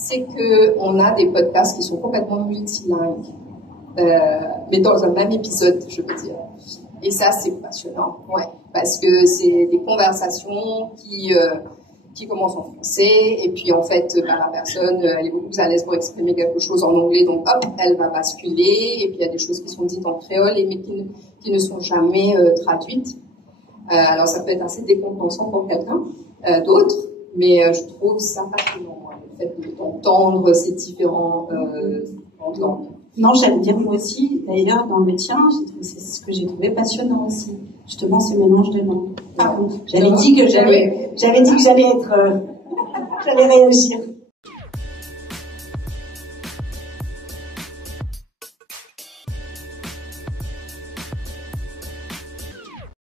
c'est qu'on a des podcasts qui sont complètement multilingues, mais dans un même épisode, je veux dire. Et ça, c'est passionnant, ouais, parce que c'est des conversations qui commencent en français, et puis en fait, la personne, elle est beaucoup plus à l'aise pour exprimer quelque chose en anglais, donc hop, elle va basculer, et puis il y a des choses qui sont dites en créole, mais qui ne sont jamais traduites. Alors ça peut être assez décompensant pour quelqu'un d'autre, mais je trouve ça passionnant, le fait d'entendre ces différents langues. Non, j'allais dire moi aussi, d'ailleurs, dans le tien, c'est ce que j'ai trouvé passionnant aussi. Justement, ce mélange de langues. Pardon, j'avais dit que j'allais être, j'allais réagir.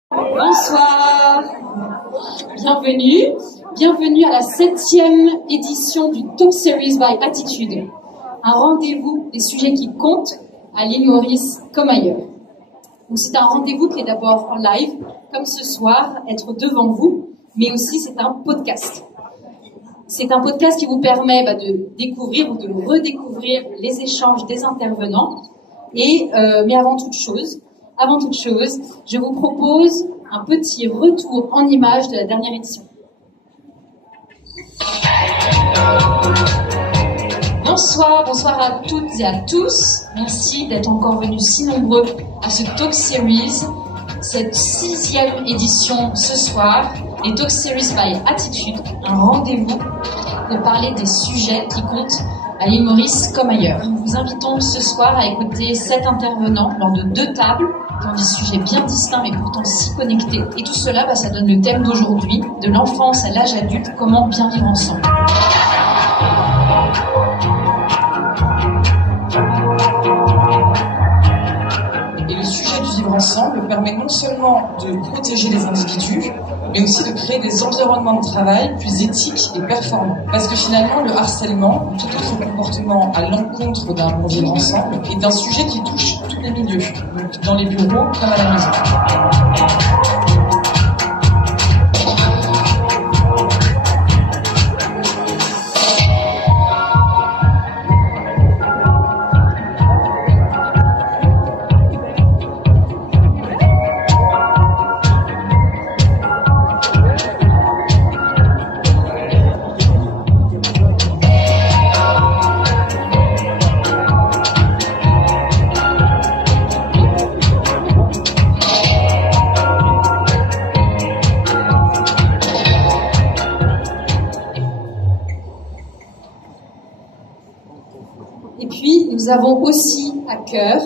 Bonsoir, bienvenue à la 7e édition du Talk Series by Attitude. Un rendez-vous des sujets qui comptent à l'île Maurice comme ailleurs. Donc c'est un rendez-vous qui est d'abord en live, comme ce soir, être devant vous, mais aussi c'est un podcast. C'est un podcast qui vous permet de découvrir ou de redécouvrir les échanges des intervenants. Mais avant toute chose, je vous propose un petit retour en images de la dernière édition. Bonsoir à toutes et à tous. Merci d'être encore venus si nombreux à ce Talk Series, cette 6e édition ce soir, les Talk Series by Attitude, un rendez-vous pour parler des sujets qui comptent à l'île Maurice comme ailleurs. Nous vous invitons ce soir à écouter 7 intervenants lors de 2 tables qui ont des sujets bien distincts mais pourtant si connectés. Et tout cela, ça donne le thème d'aujourd'hui, de l'enfance à l'âge adulte, comment bien vivre ensemble. Et le sujet du vivre ensemble permet non seulement de protéger les individus, mais aussi de créer des environnements de travail plus éthiques et performants. Parce que finalement, le harcèlement, ou tout autre comportement à l'encontre d'un bon vivre ensemble, est un sujet qui touche tous les milieux, donc dans les bureaux comme à la maison. Nous avons aussi à cœur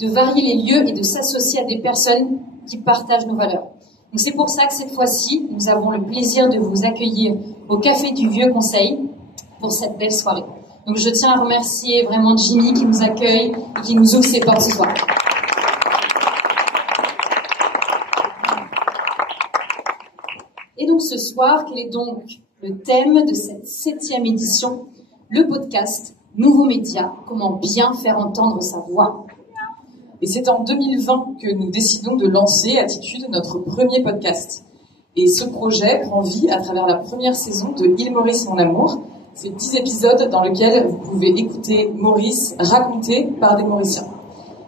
de varier les lieux et de s'associer à des personnes qui partagent nos valeurs. Donc c'est pour ça que cette fois-ci, nous avons le plaisir de vous accueillir au Café du Vieux Conseil pour cette belle soirée. Donc je tiens à remercier vraiment Jimmy qui nous accueille et qui nous ouvre ses portes ce soir. Et donc ce soir, quel est donc le thème de cette 7e édition? Le podcast. Nouveaux médias, comment bien faire entendre sa voix. Et c'est en 2020 que nous décidons de lancer Attitude, notre premier podcast. Et ce projet prend vie à travers la première saison de Île Maurice mon amour. C'est 10 épisodes dans lesquels vous pouvez écouter Maurice raconté par des Mauriciens.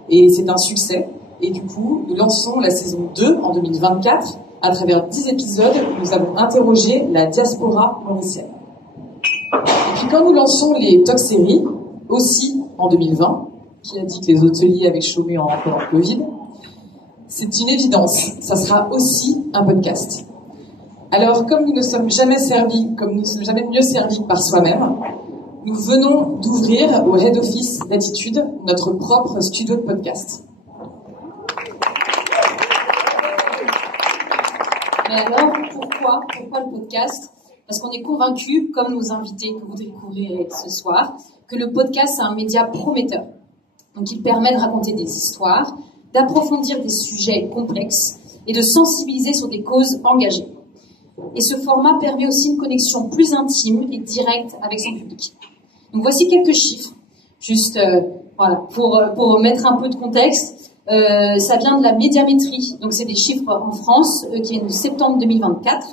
Et c'est un succès. Et du coup, nous lançons la saison 2 en 2024 à travers 10 épisodes où nous avons interrogé la diaspora mauricienne. Et puis quand nous lançons les Talk Series, aussi en 2020, qui a dit que les hôteliers avaient chômé en Covid, c'est une évidence, ça sera aussi un podcast. Alors comme nous ne sommes jamais mieux servis que par soi-même, nous venons d'ouvrir au Head Office d'Attitude notre propre studio de podcast. Mais alors, pourquoi le podcast ? Parce qu'on est convaincus, comme nos invités que vous découvrirez ce soir, que le podcast est un média prometteur. Donc il permet de raconter des histoires, d'approfondir des sujets complexes et de sensibiliser sur des causes engagées. Et ce format permet aussi une connexion plus intime et directe avec son public. Donc voici quelques chiffres, juste pour mettre un peu de contexte. Ça vient de la médiamétrie, donc c'est des chiffres en France qui viennent de septembre 2024.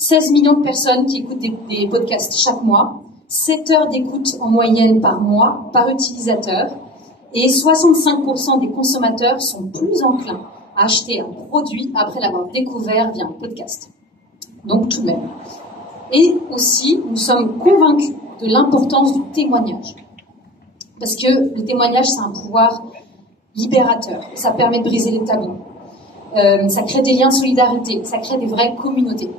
16 millions de personnes qui écoutent des podcasts chaque mois, 7 heures d'écoute en moyenne par mois, par utilisateur, et 65% des consommateurs sont plus enclins à acheter un produit après l'avoir découvert via un podcast. Donc tout de même. Et aussi, nous sommes convaincus de l'importance du témoignage. Parce que le témoignage, c'est un pouvoir libérateur. Ça permet de briser les tabous. Ça crée des liens de solidarité. Ça crée des vraies communautés.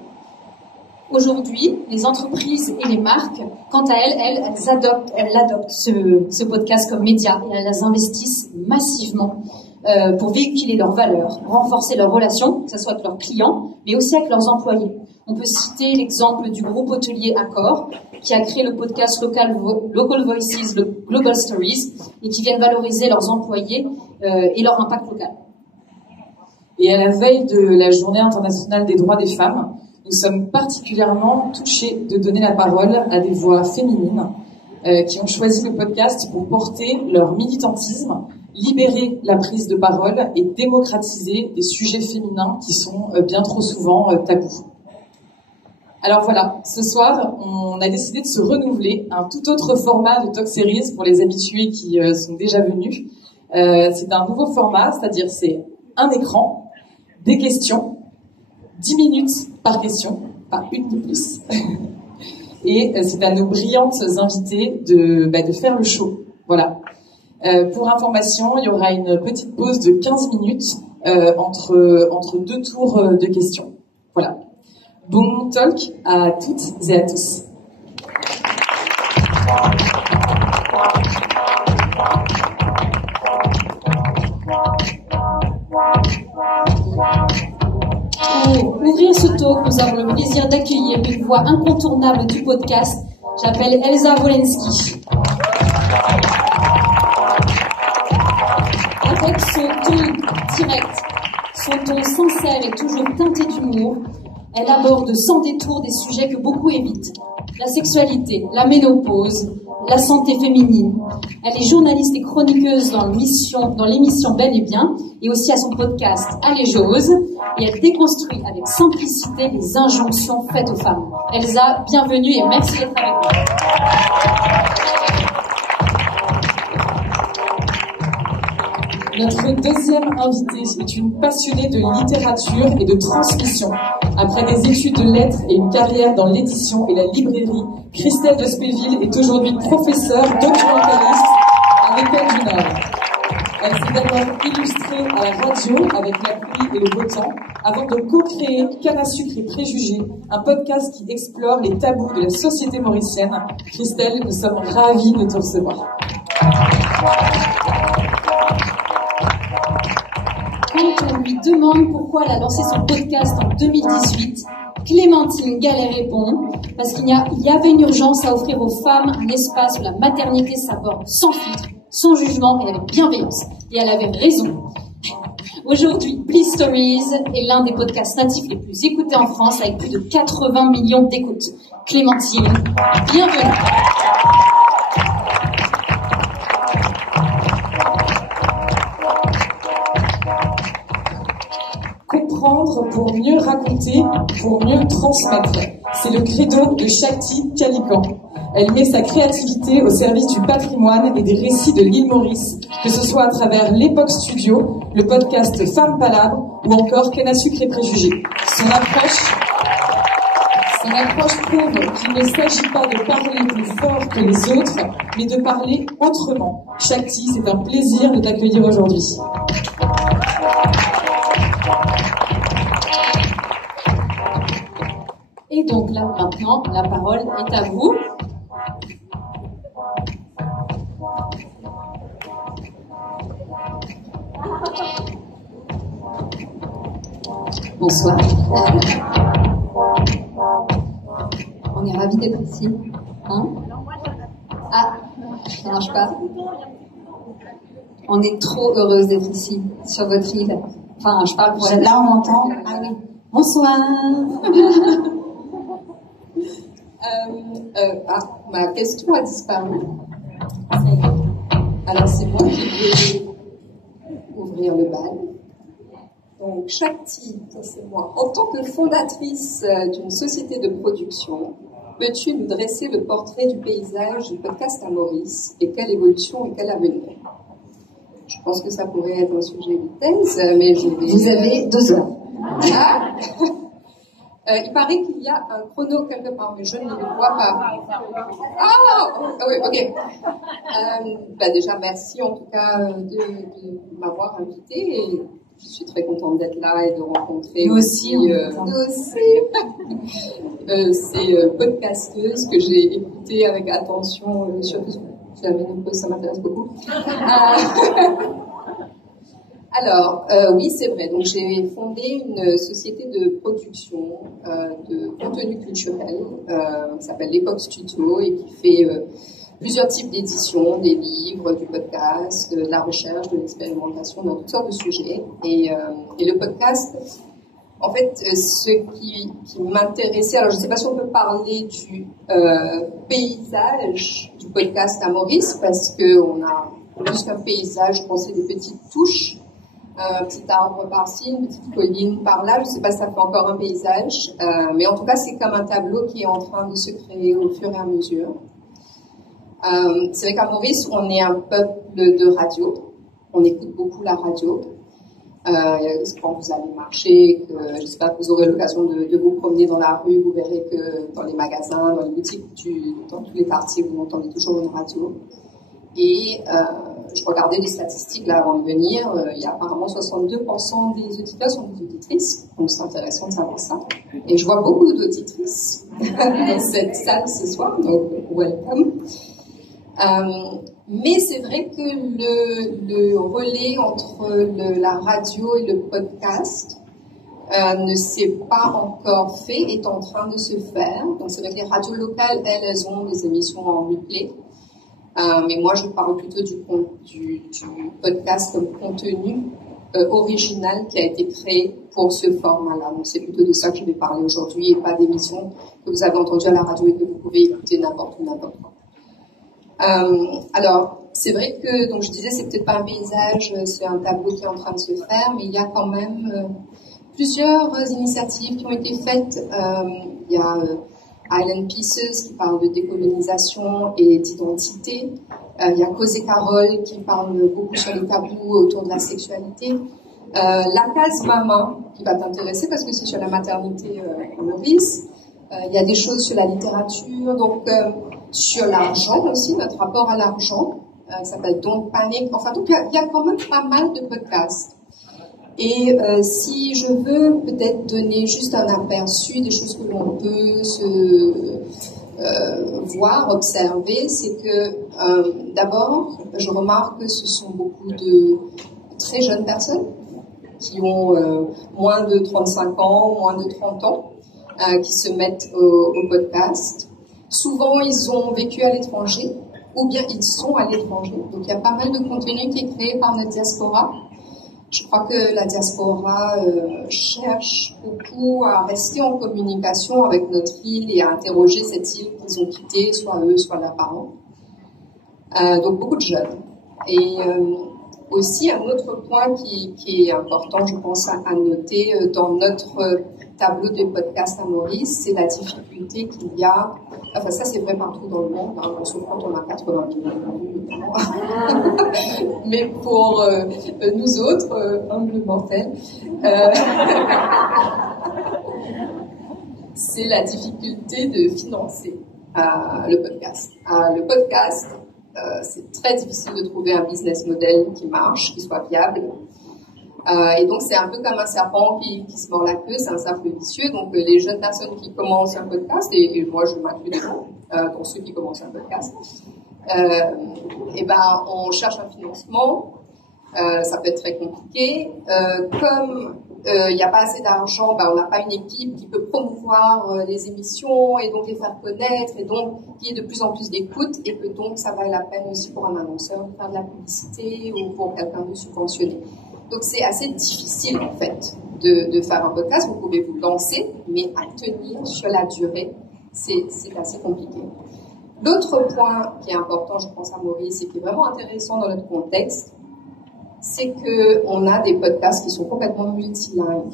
Aujourd'hui, les entreprises et les marques, quant à elles adoptent ce podcast comme média et elles investissent massivement pour véhiculer leurs valeurs, renforcer leurs relations, que ce soit avec leurs clients, mais aussi avec leurs employés. On peut citer l'exemple du groupe hôtelier Accor, qui a créé le podcast Local Voices, le Global Stories, et qui viennent valoriser leurs employés et leur impact local. Et à la veille de la Journée internationale des droits des femmes, nous sommes particulièrement touchés de donner la parole à des voix féminines qui ont choisi le podcast pour porter leur militantisme, libérer la prise de parole et démocratiser des sujets féminins qui sont bien trop souvent tabous. Alors voilà, ce soir, on a décidé de se renouveler, un tout autre format de Talk Series pour les habitués qui sont déjà venus. C'est un nouveau format, c'est-à-dire c'est un écran, des questions, 10 minutes par question, pas une de plus. Et c'est à nos brillantes invitées de faire le show. Voilà. Pour information, il y aura une petite pause de 15 minutes entre deux tours de questions. Voilà. Bon talk à toutes et à tous. Pour ouvrir ce talk, nous avons le plaisir d'accueillir une voix incontournable du podcast. J'appelle Elsa Wolenski. Avec son ton direct, son ton sincère et toujours teinté d'humour, elle aborde sans détour des sujets que beaucoup évitent. La sexualité, la ménopause, la santé féminine. Elle est journaliste et chroniqueuse dans l'émission Bel et Bien et aussi à son podcast Allez J'ose. Et elle déconstruit avec simplicité les injonctions faites aux femmes. Elsa, bienvenue et merci d'être avec nous. Notre deuxième invitée est une passionnée de littérature et de transmission. Après des études de lettres et une carrière dans l'édition et la librairie, Christelle de Spéville est aujourd'hui professeure documentaliste à l'École du Nord. Elle s'est d'abord illustrée à la radio avec la pluie et le beau temps, avant de co-créer Canne à sucre et préjugés, un podcast qui explore les tabous de la société mauricienne. Christelle, nous sommes ravis de te recevoir. Quand on lui demande pourquoi elle a lancé son podcast en 2018, Clémentine Gallet répond parce qu'il y avait une urgence à offrir aux femmes un espace où la maternité s'aborde sans filtre, sans jugement et avec bienveillance. Et elle avait raison. Aujourd'hui, Bliss Stories est l'un des podcasts natifs les plus écoutés en France avec plus de 80 millions d'écoutes. Clémentine, bienvenue. Comprendre pour mieux raconter, pour mieux transmettre. C'est le credo de Shakti Kalikan. Elle met sa créativité au service du patrimoine et des récits de l'île Maurice, que ce soit à travers l'Époque Studio, le podcast Femmes Palabres ou encore Canne à sucre et préjugés. Son approche prouve qu'il ne s'agit pas de parler plus fort que les autres, mais de parler autrement. Shakti, c'est un plaisir de t'accueillir aujourd'hui. Et donc là, maintenant, la parole est à vous. Bonsoir. On est ravis d'être ici. Hein? Ah, ça marche pas. On est trop heureuse d'être ici, sur votre île. Enfin, je parle pour la... Là, on entend. Ah oui. Bonsoir. Ma question a disparu. Alors, c'est moi qui vais ouvrir le bal. Donc, Shakti, ça c'est moi. En tant que fondatrice d'une société de production, peux-tu nous dresser le portrait du paysage du podcast à Maurice et quelle évolution et quel avenir? Je pense que ça pourrait être un sujet de thèse, mais je vais... Vous avez 2 heures. Ah. Il paraît qu'il y a un chrono quelque part, mais je ne le vois pas. Ah oui, ok. Déjà, merci en tout cas de m'avoir invité. Et je suis très contente d'être là et de rencontrer nous aussi ces podcasteuses que j'ai écoutées avec attention, surtout si la ménopause, ça m'intéresse beaucoup. Alors, oui, c'est vrai. Donc, j'ai fondé une société de production de contenu culturel qui s'appelle l'Époque Studio et qui fait plusieurs types d'éditions, des livres, du podcast, de la recherche, de l'expérimentation dans toutes sortes de sujets. Et le podcast, en fait, ce qui m'intéressait, alors je ne sais pas si on peut parler du paysage du podcast à Maurice, parce qu'on a plus qu'un paysage, je pensais des petites touches. Un petit arbre par-ci, une petite colline par-là. Je ne sais pas si ça fait encore un paysage, mais en tout cas, c'est comme un tableau qui est en train de se créer au fur et à mesure. C'est vrai qu'à Maurice, on est un peuple de radio. On écoute beaucoup la radio. Quand vous allez marcher, je ne sais pas, vous aurez l'occasion de vous promener dans la rue, vous verrez que dans les magasins, dans les boutiques, dans tous les quartiers, vous entendez toujours une radio. Et je regardais les statistiques là avant de venir, il y a apparemment 62% des auditeurs sont des auditrices, donc c'est intéressant de savoir ça. Et je vois beaucoup d'auditrices dans cette salle ce soir, donc welcome. Mais c'est vrai que le relais entre la radio et le podcast ne s'est pas encore fait, est en train de se faire. Donc c'est vrai que les radios locales, elles ont des émissions en replay. Mais moi, je parle plutôt du podcast comme contenu original qui a été créé pour ce format-là. Donc, c'est plutôt de ça que je vais parler aujourd'hui et pas d'émissions que vous avez entendues à la radio et que vous pouvez écouter n'importe où, n'importe quand. Alors, c'est vrai que, donc je disais, c'est peut-être pas un paysage, c'est un tableau qui est en train de se faire, mais il y a quand même plusieurs initiatives qui ont été faites. Il y a Island Pieces qui parle de décolonisation et d'identité. Il y a Cause et Carole qui parle beaucoup sur les tabous autour de la sexualité. La case Maman qui va t'intéresser parce que c'est sur la maternité en Maurice. Il y a des choses sur la littérature, donc sur l'argent aussi, notre rapport à l'argent. Ça s'appelle Don't Panic. Enfin, donc il y a quand même pas mal de podcasts. Et si je veux peut-être donner juste un aperçu des choses que l'on peut voir, observer, c'est que d'abord, je remarque que ce sont beaucoup de très jeunes personnes qui ont moins de 35 ans, moins de 30 ans, qui se mettent au podcast. Souvent, ils ont vécu à l'étranger ou bien ils sont à l'étranger. Donc, il y a pas mal de contenu qui est créé par notre diaspora. Je crois que la diaspora cherche beaucoup à rester en communication avec notre île et à interroger cette île qu'ils ont quittée, soit eux, soit leurs parents. Donc beaucoup de jeunes. Et aussi un autre point qui est important, je pense, à noter dans notre tableau de podcast à Maurice, c'est la difficulté qu'il y a. Enfin, ça, c'est vrai partout dans le monde. Hein. En souffrant, on a 80 millions évidemment. Mais pour nous autres, humbles mortels, c'est la difficulté de financer le podcast. Le podcast, c'est très difficile de trouver un business model qui marche, qui soit viable. Et donc, c'est un peu comme un serpent qui se mord la queue, c'est un cercle vicieux. Donc, les jeunes personnes qui commencent un podcast, et moi, je m'inclus dedans, pour ceux qui commencent un podcast, et ben, on cherche un financement. Ça peut être très compliqué. Comme il n'y a pas assez d'argent, ben, on n'a pas une équipe qui peut promouvoir les émissions et donc les faire connaître et donc qu'il y ait de plus en plus d'écoute et que donc ça vaille la peine aussi pour un annonceur de faire de la publicité ou pour quelqu'un de subventionné. Donc c'est assez difficile en fait de faire un podcast. Vous pouvez vous lancer, mais à tenir sur la durée, c'est assez compliqué. L'autre point qui est important, je pense, à Maurice et qui est vraiment intéressant dans notre contexte, c'est qu'on a des podcasts qui sont complètement multilingues,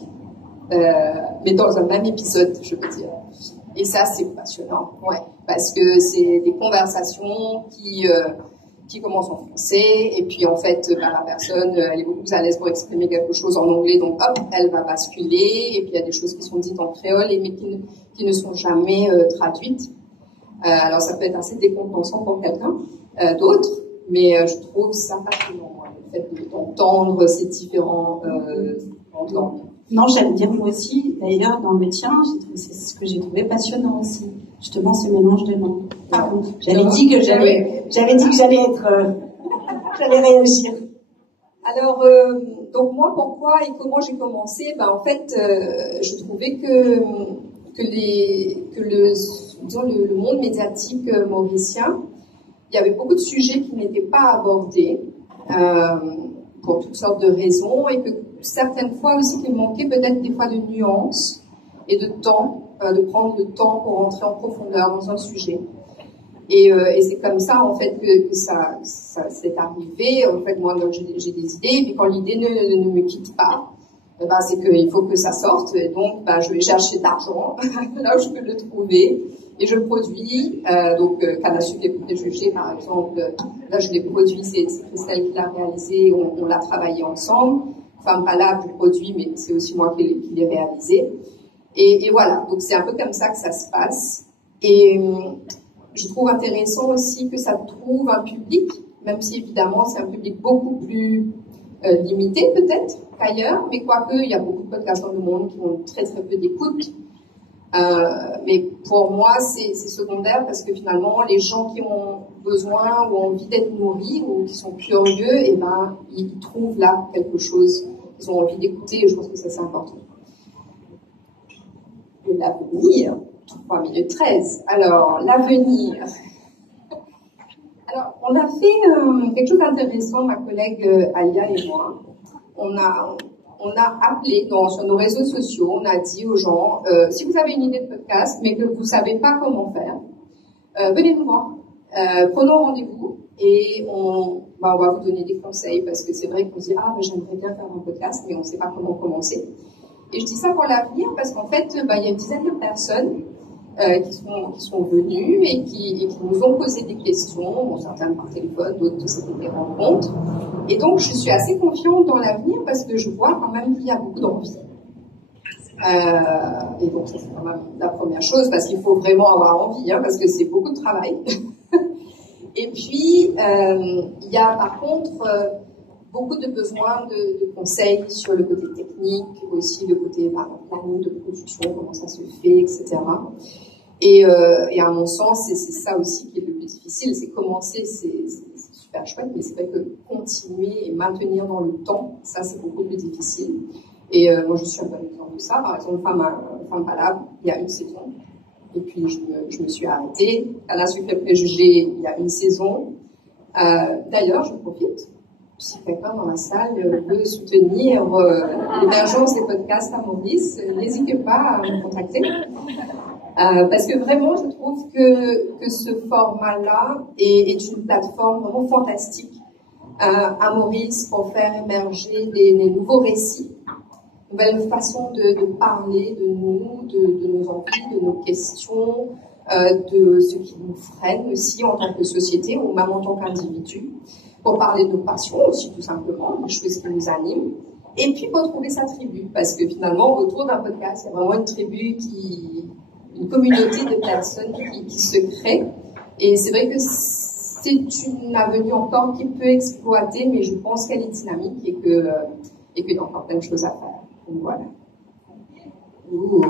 mais dans un même épisode, je veux dire. Et ça, c'est passionnant, ouais, parce que c'est des conversations qui commencent en français, et puis en fait, la personne, elle est beaucoup plus à l'aise pour exprimer quelque chose en anglais, donc hop, elle va basculer, et puis il y a des choses qui sont dites en créole, mais qui ne sont jamais traduites. Alors ça peut être assez décompensant pour quelqu'un d'autre, mais je trouve ça passionnant, moi, le fait d'entendre ces différents langues. Non, j'allais dire moi aussi, d'ailleurs, dans le tien, c'est ce que j'ai trouvé passionnant aussi. Justement, ce mélange de langues. Pardon, j'avais dit que j'allais réagir. Alors, donc moi, pourquoi et comment j'ai commencé? En fait, je trouvais que le monde médiatique mauricien, il y avait beaucoup de sujets qui n'étaient pas abordés pour toutes sortes de raisons, et que certaines fois aussi qu'il manquait peut-être des fois de nuances et de temps, de prendre le temps pour rentrer en profondeur dans un sujet. Et c'est comme ça en fait que ça s'est arrivé. En fait, moi, j'ai des idées, et puis quand l'idée ne me quitte pas, c'est qu'il faut que ça sorte. Et donc, je vais chercher de l'argent là où je peux le trouver, et je le produis. Donc, Canne à sucre et préjugés, par exemple, là je l'ai produit, c'est Christelle qui l'a réalisé, on l'a travaillé ensemble. Femme Palab, je le produis, mais c'est aussi moi qui l'ai réalisé. Et voilà, donc c'est un peu comme ça que ça se passe. Et je trouve intéressant aussi que ça trouve un public, même si évidemment c'est un public beaucoup plus limité peut-être qu'ailleurs, mais quoique il y a beaucoup de podcasts dans le monde qui ont très très peu d'écoute. Mais pour moi c'est secondaire, parce que finalement les gens qui ont besoin ou envie d'être nourris ou qui sont curieux, ils trouvent là quelque chose qu'ils ont envie d'écouter, et je pense que ça c'est important. L'avenir, 3 minutes 13. Alors, l'avenir. Alors, on a fait quelque chose d'intéressant, ma collègue Alia et moi. On a appelé sur nos réseaux sociaux, on a dit aux gens, si vous avez une idée de podcast, mais que vous ne savez pas comment faire, venez nous voir. Prenons rendez-vous, et on va vous donner des conseils, parce que c'est vrai qu'on se dit, j'aimerais bien faire un podcast, mais on ne sait pas comment commencer. Et je dis ça pour l'avenir parce qu'en fait, il y a une dizaine de personnes qui sont venues et qui nous ont posé des questions, certaines par téléphone, d'autres c'était des rencontres. Et donc, je suis assez confiante dans l'avenir parce que je vois quand même qu'il y a beaucoup d'envie. Et donc, ça c'est quand même la première chose, parce qu'il faut vraiment avoir envie, parce que c'est beaucoup de travail. Et puis, il y a par contre beaucoup de besoins de conseils sur le côté technique, aussi le côté planning de production, comment ça se fait, etc. Et à mon sens, c'est ça aussi qui est le plus difficile. C'est commencer, c'est super chouette, mais c'est vrai que continuer et maintenir dans le temps, ça c'est beaucoup plus difficile. Et moi je suis un bon exemple de ça. Par exemple, Femme Palab, il y a une saison, et puis je me suis arrêtée. Canne à sucre et préjugés, il y a une saison. D'ailleurs, je profite. Si quelqu'un dans la salle veut soutenir l'émergence des podcasts à Maurice, n'hésitez pas à me contacter. Parce que vraiment, je trouve que ce format-là est une plateforme vraiment fantastique à Maurice pour faire émerger des nouveaux récits, nouvelles façons de parler de nous, de nos envies, de nos questions, de ce qui nous freine aussi en tant que société ou même en tant qu'individu, pour parler de nos passions aussi, tout simplement, des choses qui nous animent, et puis pour trouver sa tribu, parce que finalement, autour d'un podcast, il y a vraiment une tribu, une communauté de personnes qui se crée, et c'est vrai que c'est une avenue encore qui peut exploiter, mais je pense qu'elle est dynamique et qu'il y a encore plein de choses à faire. Donc voilà. Ouh.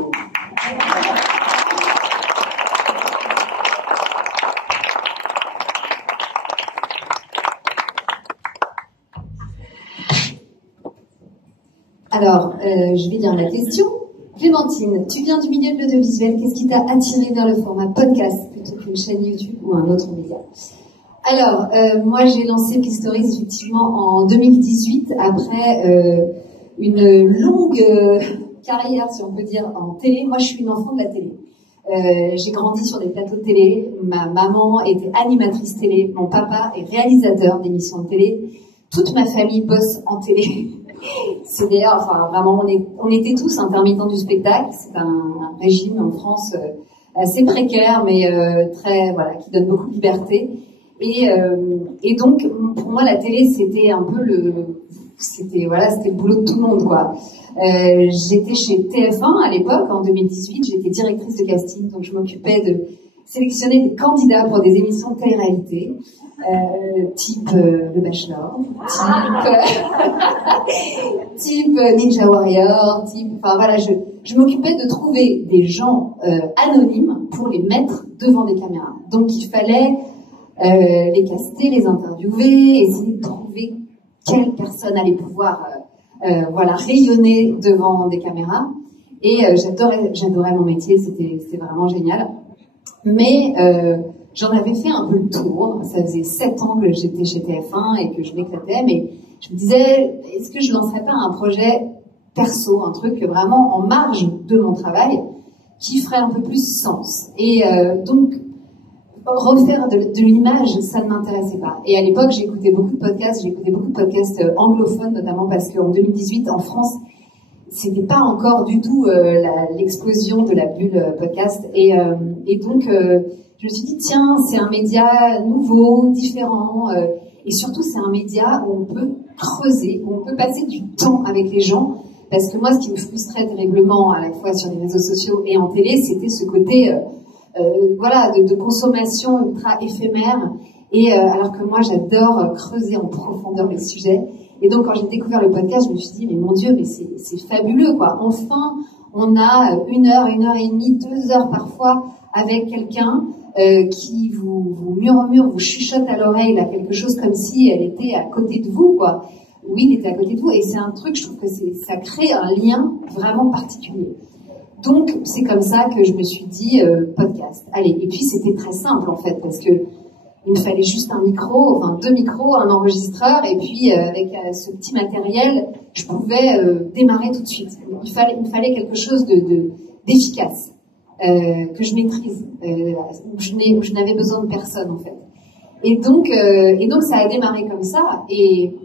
Alors, je vais lire la question. Clémentine, tu viens du milieu de l'audiovisuel. Qu'est-ce qui t'a attiré vers le format podcast plutôt qu'une chaîne YouTube ou un autre média? Alors, moi, j'ai lancé Pistories effectivement en 2018 après une longue carrière, si on peut dire, en télé. Moi, je suis une enfant de la télé. J'ai grandi sur des plateaux de télé. Ma maman était animatrice télé. Mon papa est réalisateur d'émissions de télé. Toute ma famille bosse en télé. C'est d'ailleurs, vraiment, on était tous intermittents du spectacle. C'est un régime en France assez précaire, mais très voilà, qui donne beaucoup de liberté. Et donc pour moi la télé c'était un peu c'était le boulot de tout le monde quoi. J'étais chez TF1 à l'époque en 2018, j'étais directrice de casting, donc je m'occupais de sélectionner des candidats pour des émissions de télé-réalité, type Le Bachelor, type Ninja Warrior, enfin voilà, je m'occupais de trouver des gens anonymes pour les mettre devant des caméras. Donc il fallait les caster, les interviewer, essayer de trouver quelle personne allait pouvoir rayonner devant des caméras. Et j'adorais mon métier, c'était vraiment génial. Mais j'en avais fait un peu le tour. Ça faisait 7 ans que j'étais chez TF1 et que je m'éclatais, mais je me disais, est-ce que je lancerais pas un projet perso, un truc vraiment en marge de mon travail qui ferait un peu plus sens. Et donc, refaire de l'image, ça ne m'intéressait pas. Et à l'époque, j'écoutais beaucoup de podcasts anglophones, notamment parce qu'en 2018, en France, c'était pas encore du tout l'explosion de la bulle podcast. Et donc, je me suis dit, tiens, c'est un média nouveau, différent, et surtout, c'est un média où on peut creuser, où on peut passer du temps avec les gens. Parce que moi, ce qui me frustrait terriblement, à la fois sur les réseaux sociaux et en télé, c'était ce côté de consommation ultra éphémère. Et alors que moi, j'adore creuser en profondeur les sujets. Et donc, quand j'ai découvert le podcast, je me suis dit, mais mon Dieu, mais c'est fabuleux, quoi. Enfin, on a 1 heure, 1 heure et demie, 2 heures parfois avec quelqu'un qui vous murmure, vous chuchote à l'oreille, là, quelque chose comme si elle était à côté de vous, quoi. Oui, il était à côté de vous. Et c'est un truc, je trouve que ça crée un lien vraiment particulier. Donc, c'est comme ça que je me suis dit podcast. Allez, et puis c'était très simple, en fait, parce que il me fallait juste un micro, enfin 2 micros, un enregistreur, et puis avec ce petit matériel, je pouvais démarrer tout de suite. Il me fallait quelque chose d'efficace, que je maîtrise, où je n'avais besoin de personne en fait. Et donc ça a démarré comme ça. Et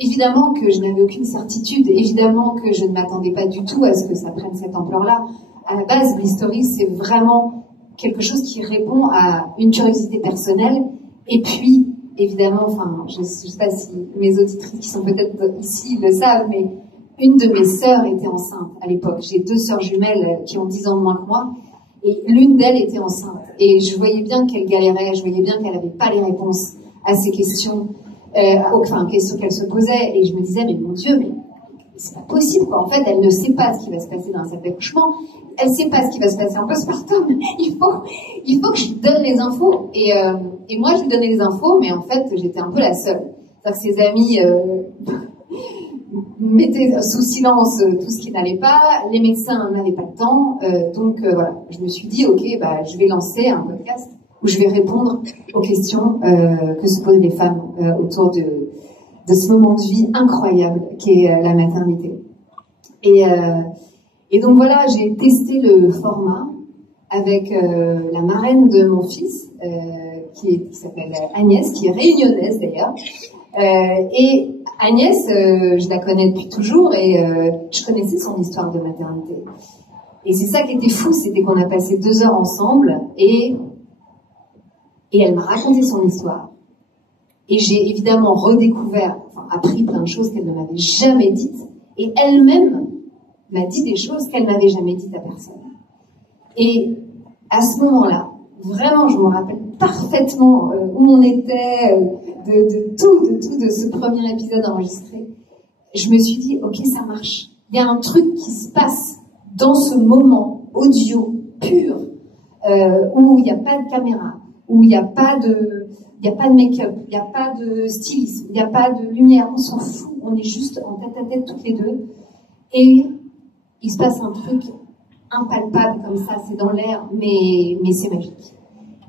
évidemment que je n'avais aucune certitude, évidemment que je ne m'attendais pas du tout à ce que ça prenne cette ampleur-là. À la base, Blistory, c'est vraiment quelque chose qui répond à une curiosité personnelle. Et puis, évidemment, enfin, je ne sais pas si mes auditrices qui sont peut-être ici le savent, mais une de mes sœurs était enceinte à l'époque. J'ai 2 sœurs jumelles qui ont 10 ans de moins que moi. Et l'une d'elles était enceinte. Et je voyais bien qu'elle galérait, je voyais bien qu'elle n'avait pas les réponses à ces questions, questions qu'elle se posait. Et je me disais, mais mon Dieu, mais c'est pas possible, quoi. En fait, elle ne sait pas ce qui va se passer dans cet accouchement. Elle sait pas ce qui va se passer en postpartum. Il faut que je lui donne les infos. Et moi, je lui donnais les infos, mais en fait, j'étais un peu la seule. C'est-à-dire que ses amis mettaient sous silence tout ce qui n'allait pas. Les médecins n'avaient pas de temps. Donc, voilà. Je me suis dit, OK, je vais lancer un podcast où je vais répondre aux questions que se posent les femmes autour de ce moment de vie incroyable qu'est la maternité. Et donc voilà, j'ai testé le format avec la marraine de mon fils, qui s'appelle Agnès, qui est réunionnaise d'ailleurs. Et Agnès, je la connais depuis toujours et je connaissais son histoire de maternité. Et c'est ça qui était fou, c'était qu'on a passé 2 heures ensemble et elle m'a raconté son histoire. Et j'ai évidemment appris plein de choses qu'elle ne m'avait jamais dites. Et elle-même m'a dit des choses qu'elle n'avait jamais dites à personne. Et à ce moment-là, vraiment, je me rappelle parfaitement où on était, de ce premier épisode enregistré. Je me suis dit, OK, ça marche. Il y a un truc qui se passe dans ce moment audio pur, où il n'y a pas de caméra, où il n'y a pas de make-up, il n'y a pas de stylisme, il n'y a pas de lumière, on s'en fout, on est juste en tête à tête toutes les deux. Et il se passe un truc impalpable comme ça, c'est dans l'air, mais c'est magique.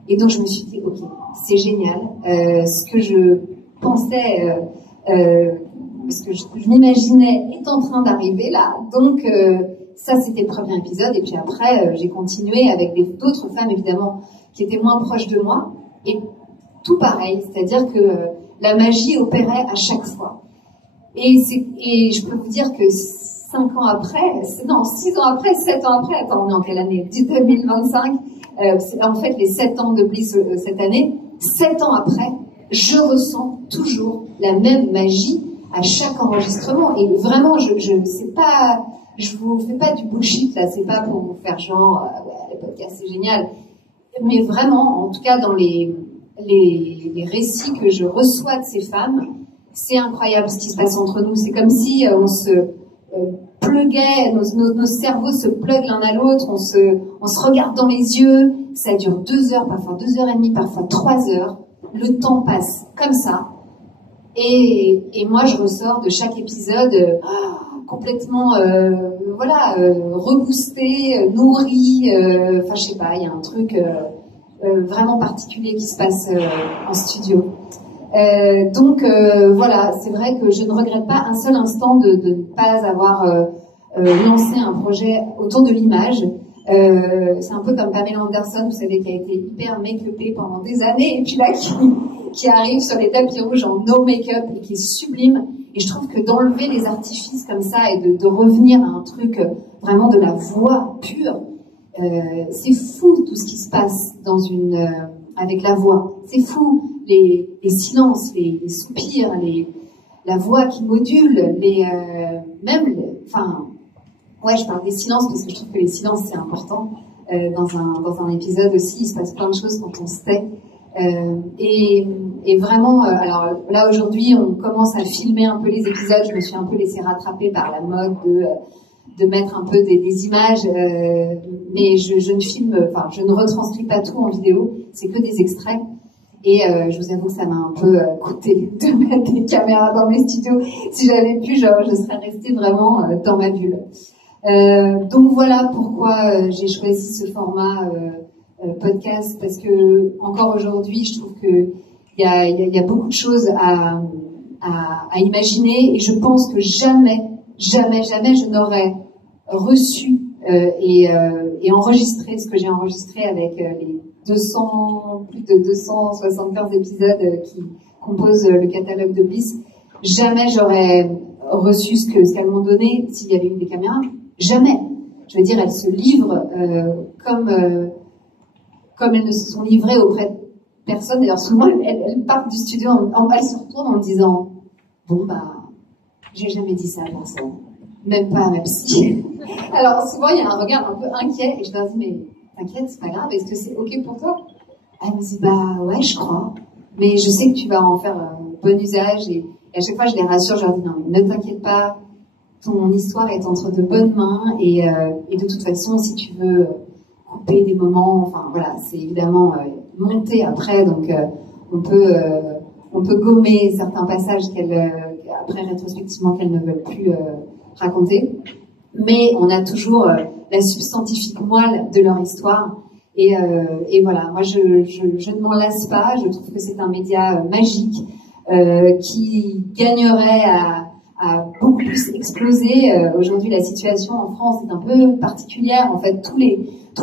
Et donc je me suis dit, OK, c'est génial. Ce que je pensais, ce que je m'imaginais est en train d'arriver là. Donc ça, c'était le premier épisode. Et puis après, j'ai continué avec d'autres femmes, évidemment, qui étaient moins proches de moi. Et tout pareil, c'est-à-dire que la magie opérait à chaque fois. Et je peux vous dire que 5 ans après, 6 ans après, 7 ans après, attends, on est en quelle année? 2025. En fait, les 7 ans de Bliss cette année, 7 ans après, je ressens toujours la même magie à chaque enregistrement. Et vraiment, je vous fais pas du bullshit là, c'est pas pour vous faire genre, ouais, le podcast c'est génial. Mais vraiment, en tout cas dans les récits que je reçois de ces femmes, c'est incroyable ce qui se passe entre nous. C'est comme si on se pluguait, nos cerveaux se pluguent l'un à l'autre, on se regarde dans les yeux, ça dure 2 heures, parfois 2 heures et demie, parfois 3 heures. Le temps passe comme ça. Et moi, je ressors de chaque épisode complètement, reboosté, nourri. Enfin, je sais pas, il y a un truc vraiment particulier qui se passe en studio. Donc, voilà, c'est vrai que je ne regrette pas un seul instant de ne pas avoir lancé un projet autour de l'image. C'est un peu comme Pamela Anderson, vous savez, qui a été hyper make-upée pendant des années, et puis là, qui arrive sur les tapis rouges en no make-up et qui est sublime. Et je trouve que d'enlever les artifices comme ça et de revenir à un truc vraiment de la voix pure, c'est fou tout ce qui se passe avec la voix. C'est fou les silences, les soupirs, la voix qui module, ouais, je parle des silences parce que je trouve que les silences c'est important. Dans un épisode aussi, il se passe plein de choses quand on se tait. Et vraiment, alors là aujourd'hui, on commence à filmer un peu les épisodes. Je me suis un peu laissée rattraper par la mode de mettre un peu des images, mais je ne retranscris pas tout en vidéo. C'est que des extraits. Et je vous avoue que ça m'a un peu coûté de mettre des caméras dans mes studios. Si j'avais pu, je serais restée vraiment dans ma bulle. Donc voilà pourquoi j'ai choisi ce format podcast, parce que encore aujourd'hui, je trouve que il y a beaucoup de choses à imaginer, et je pense que jamais je n'aurais reçu et enregistré ce que j'ai enregistré avec les plus de 275 épisodes qui composent le catalogue de Bliss. Jamais j'aurais reçu ce qu'elles m'ont donné s'il y avait eu des caméras. Jamais. Je veux dire, elles se livrent comme elles ne se sont livrées auprès de personne. D'ailleurs, souvent, elles partent du studio, elles se retournent en disant « Bon, j'ai jamais dit ça à personne. Même pas à ma psy. » Alors, souvent, il y a un regard un peu inquiet, et je leur dis « Mais t'inquiète, c'est pas grave, est-ce que c'est OK pour toi ?» Elle me dit « Bah ouais, je crois. Mais je sais que tu vas en faire un bon usage. » Et à chaque fois, je les rassure, je leur dis « Non, ne t'inquiète pas. Ton histoire est entre de bonnes mains. Et de toute façon, si tu veux couper des moments, enfin voilà, c'est évidemment monté après. Donc, on peut gommer certains passages après rétrospectivement qu'elles ne veulent plus raconter. Mais on a toujours la substantifique moelle de leur histoire. Et voilà, moi je ne m'en lasse pas. Je trouve que c'est un média magique qui gagnerait à beaucoup plus exploser. Aujourd'hui, la situation en France est un peu particulière. En fait, tous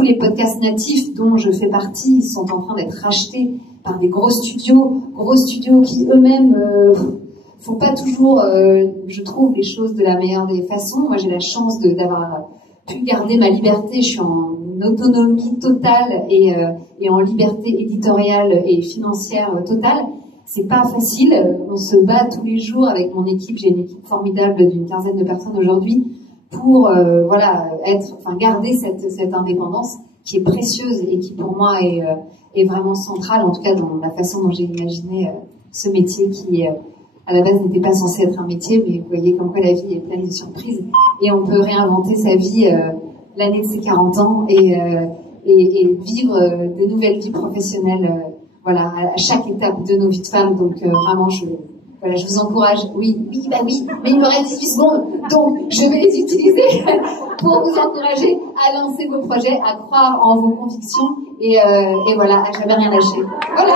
les podcasts natifs dont je fais partie sont en train d'être rachetés par des gros studios qui eux-mêmes font pas toujours, je trouve, les choses de la meilleure des façons. Moi, j'ai la chance d'avoir pu garder ma liberté. Je suis en autonomie totale et en liberté éditoriale et financière totale. C'est pas facile. On se bat tous les jours avec mon équipe. J'ai une équipe formidable d'une 15aine de personnes aujourd'hui pour garder cette indépendance qui est précieuse et qui pour moi est vraiment centrale, en tout cas dans la façon dont j'ai imaginé ce métier qui à la base n'était pas censé être un métier, mais vous voyez comme quoi la vie est pleine de surprises et on peut réinventer sa vie l'année de ses 40 ans et vivre de nouvelles vies professionnelles à chaque étape de nos vies de femmes. Donc vraiment je vous encourage. Oui, mais il me reste 18 secondes, donc je vais les utiliser pour vous encourager à lancer vos projets, à croire en vos convictions et voilà, à jamais rien lâcher. Voilà.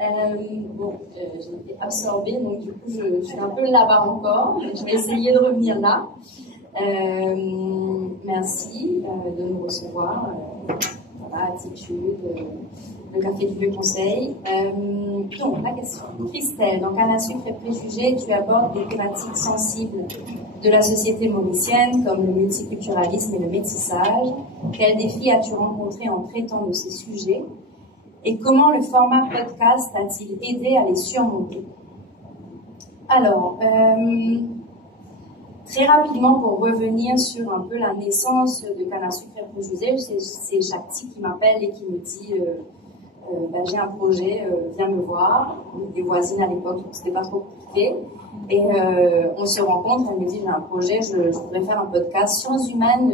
J'ai été absorbée, donc du coup, je suis un peu là-bas encore. Je vais essayer de revenir là. Merci de nous recevoir. Voilà, Attitude, le Café du Vieux Conseil. Donc, la question. Christelle, dans Canne à sucre et préjugés, tu abordes des thématiques sensibles de la société mauricienne, comme le multiculturalisme et le métissage. Quels défis as-tu rencontrés en traitant de ces sujets? Et comment le format podcast a-t-il aidé à les surmonter? Alors, très rapidement, pour revenir sur un peu la naissance de Canne à sucre et préjugés, c'est Shakti qui m'appelle et qui me dit j'ai un projet, viens me voir. On était voisines à l'époque, donc c'était pas trop compliqué. Et on se rencontre, elle me dit j'ai un projet, je voudrais faire un podcast sciences humaines,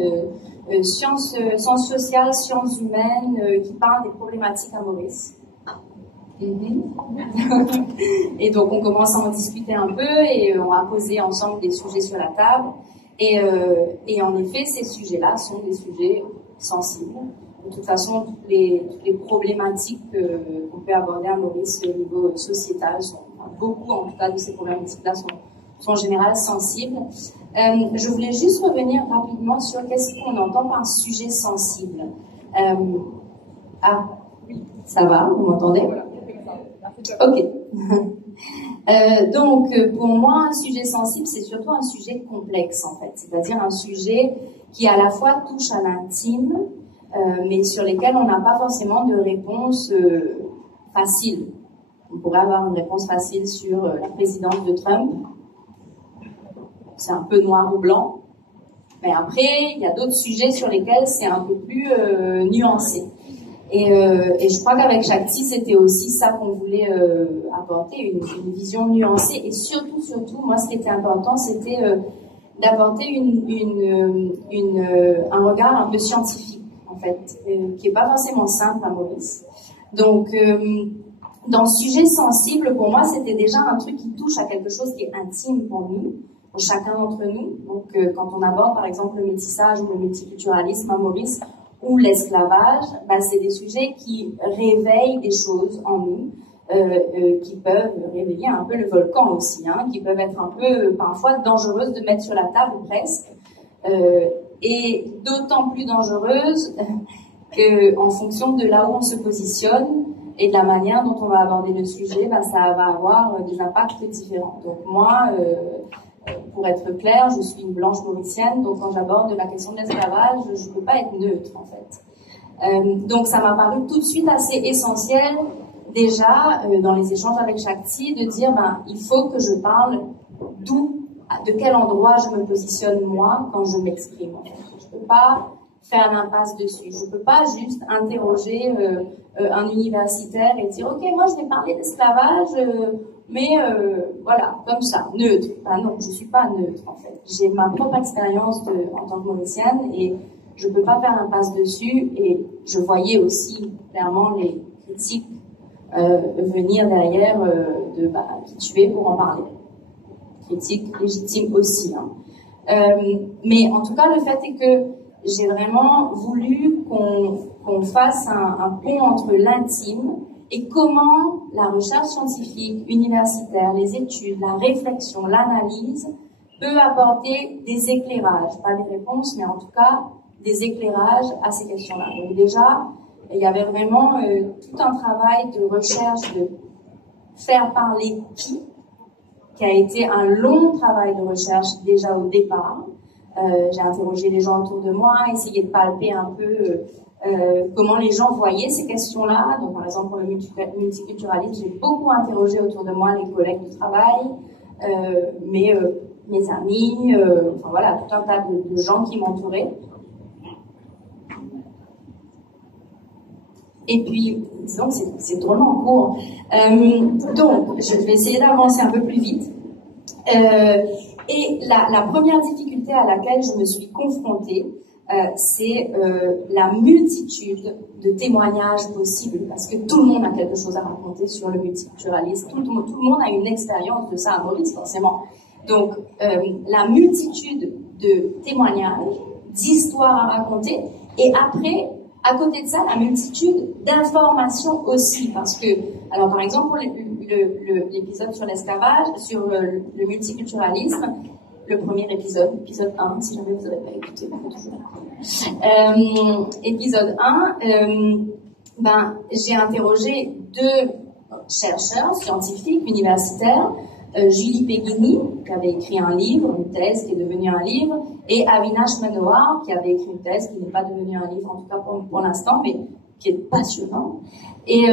sciences sociales, sciences humaines, qui parle des problématiques à Maurice. Et donc on commence à en discuter un peu et on a posé ensemble des sujets sur la table. Et en effet, ces sujets-là sont des sujets sensibles. De toute façon, toutes les problématiques qu'on peut aborder à Maurice au niveau sociétal beaucoup en tout cas de ces problématiques-là sont en général sensibles. Je voulais juste revenir rapidement sur qu'est-ce qu'on entend par sujet sensible. Oui, ça va, vous m'entendez? Ok. Donc, pour moi, un sujet sensible, c'est surtout un sujet complexe, en fait. C'est-à-dire un sujet qui, à la fois, touche à l'intime, mais sur lesquels on n'a pas forcément de réponse facile. On pourrait avoir une réponse facile sur la présidence de Trump. C'est un peu noir ou blanc. Mais après, il y a d'autres sujets sur lesquels c'est un peu plus nuancé. Et je crois qu'avec Shakti, c'était aussi ça qu'on voulait apporter, une vision nuancée. Et surtout, moi, ce qui était important, c'était d'apporter un regard un peu scientifique, en fait, qui n'est pas forcément simple à Maurice. Donc, dans ce sujet sensible, pour moi, c'était déjà un truc qui touche à quelque chose qui est intime pour nous, pour chacun d'entre nous. Donc, quand on aborde, par exemple, le métissage ou le multiculturalisme à Maurice, ou l'esclavage, c'est des sujets qui réveillent des choses en nous, qui peuvent réveiller un peu le volcan aussi, qui peuvent être un peu, parfois, dangereuses de mettre sur la table, presque. Et d'autant plus dangereuses qu'en fonction de là où on se positionne, et de la manière dont on va aborder le sujet, ça va avoir des impacts différents. Donc moi, pour être clair, je suis une blanche mauricienne, donc quand j'aborde la question de l'esclavage, je ne peux pas être neutre en fait. Donc ça m'a paru tout de suite assez essentiel, déjà dans les échanges avec Shakti, de dire il faut que je parle de quel endroit je me positionne moi quand je m'exprime. Je ne peux pas faire l'impasse dessus. Je ne peux pas juste interroger un universitaire et dire « Ok, moi je vais parler d'esclavage, mais voilà, comme ça, neutre. » Non, je ne suis pas neutre en fait. J'ai ma propre expérience en tant que mauricienne et je ne peux pas faire l'impasse dessus. Et je voyais aussi clairement les critiques venir derrière de qui tu es pour en parler. Critiques légitimes aussi. Mais en tout cas, le fait est que j'ai vraiment voulu qu'on fasse un pont entre l'intime et comment la recherche scientifique, universitaire, les études, la réflexion, l'analyse peut apporter des éclairages, pas des réponses, mais en tout cas des éclairages à ces questions-là. Donc déjà, il y avait vraiment tout un travail de recherche de faire parler qui a été un long travail de recherche déjà au départ. J'ai interrogé les gens autour de moi, essayé de palper un peu comment les gens voyaient ces questions-là. Donc, par exemple, pour le multiculturalisme, j'ai beaucoup interrogé autour de moi les collègues du travail, mes amis, enfin voilà, tout un tas de gens qui m'entouraient. Et puis, disons que c'est drôlement court. Donc, je vais essayer d'avancer un peu plus vite. Et la première difficulté à laquelle je me suis confrontée, c'est la multitude de témoignages possibles, parce que tout le monde a quelque chose à raconter sur le multiculturalisme, tout le monde a une expérience de ça à Maurice, forcément. Donc, la multitude de témoignages, d'histoires à raconter, et après, À côté de ça, la multitude d'informations aussi, parce que, alors par exemple, pour l'épisode sur l'esclavage, sur le multiculturalisme, le premier épisode 1, si jamais vous n'avez pas écouté, on peut toujours épisode 1, j'ai interrogé 2 chercheurs scientifiques universitaires, Julie Peghini, qui avait écrit un livre, une thèse qui est devenue un livre, et Avinash Manohar, qui avait écrit une thèse qui n'est pas devenue un livre, en tout cas pour l'instant, mais qui est passionnant. Et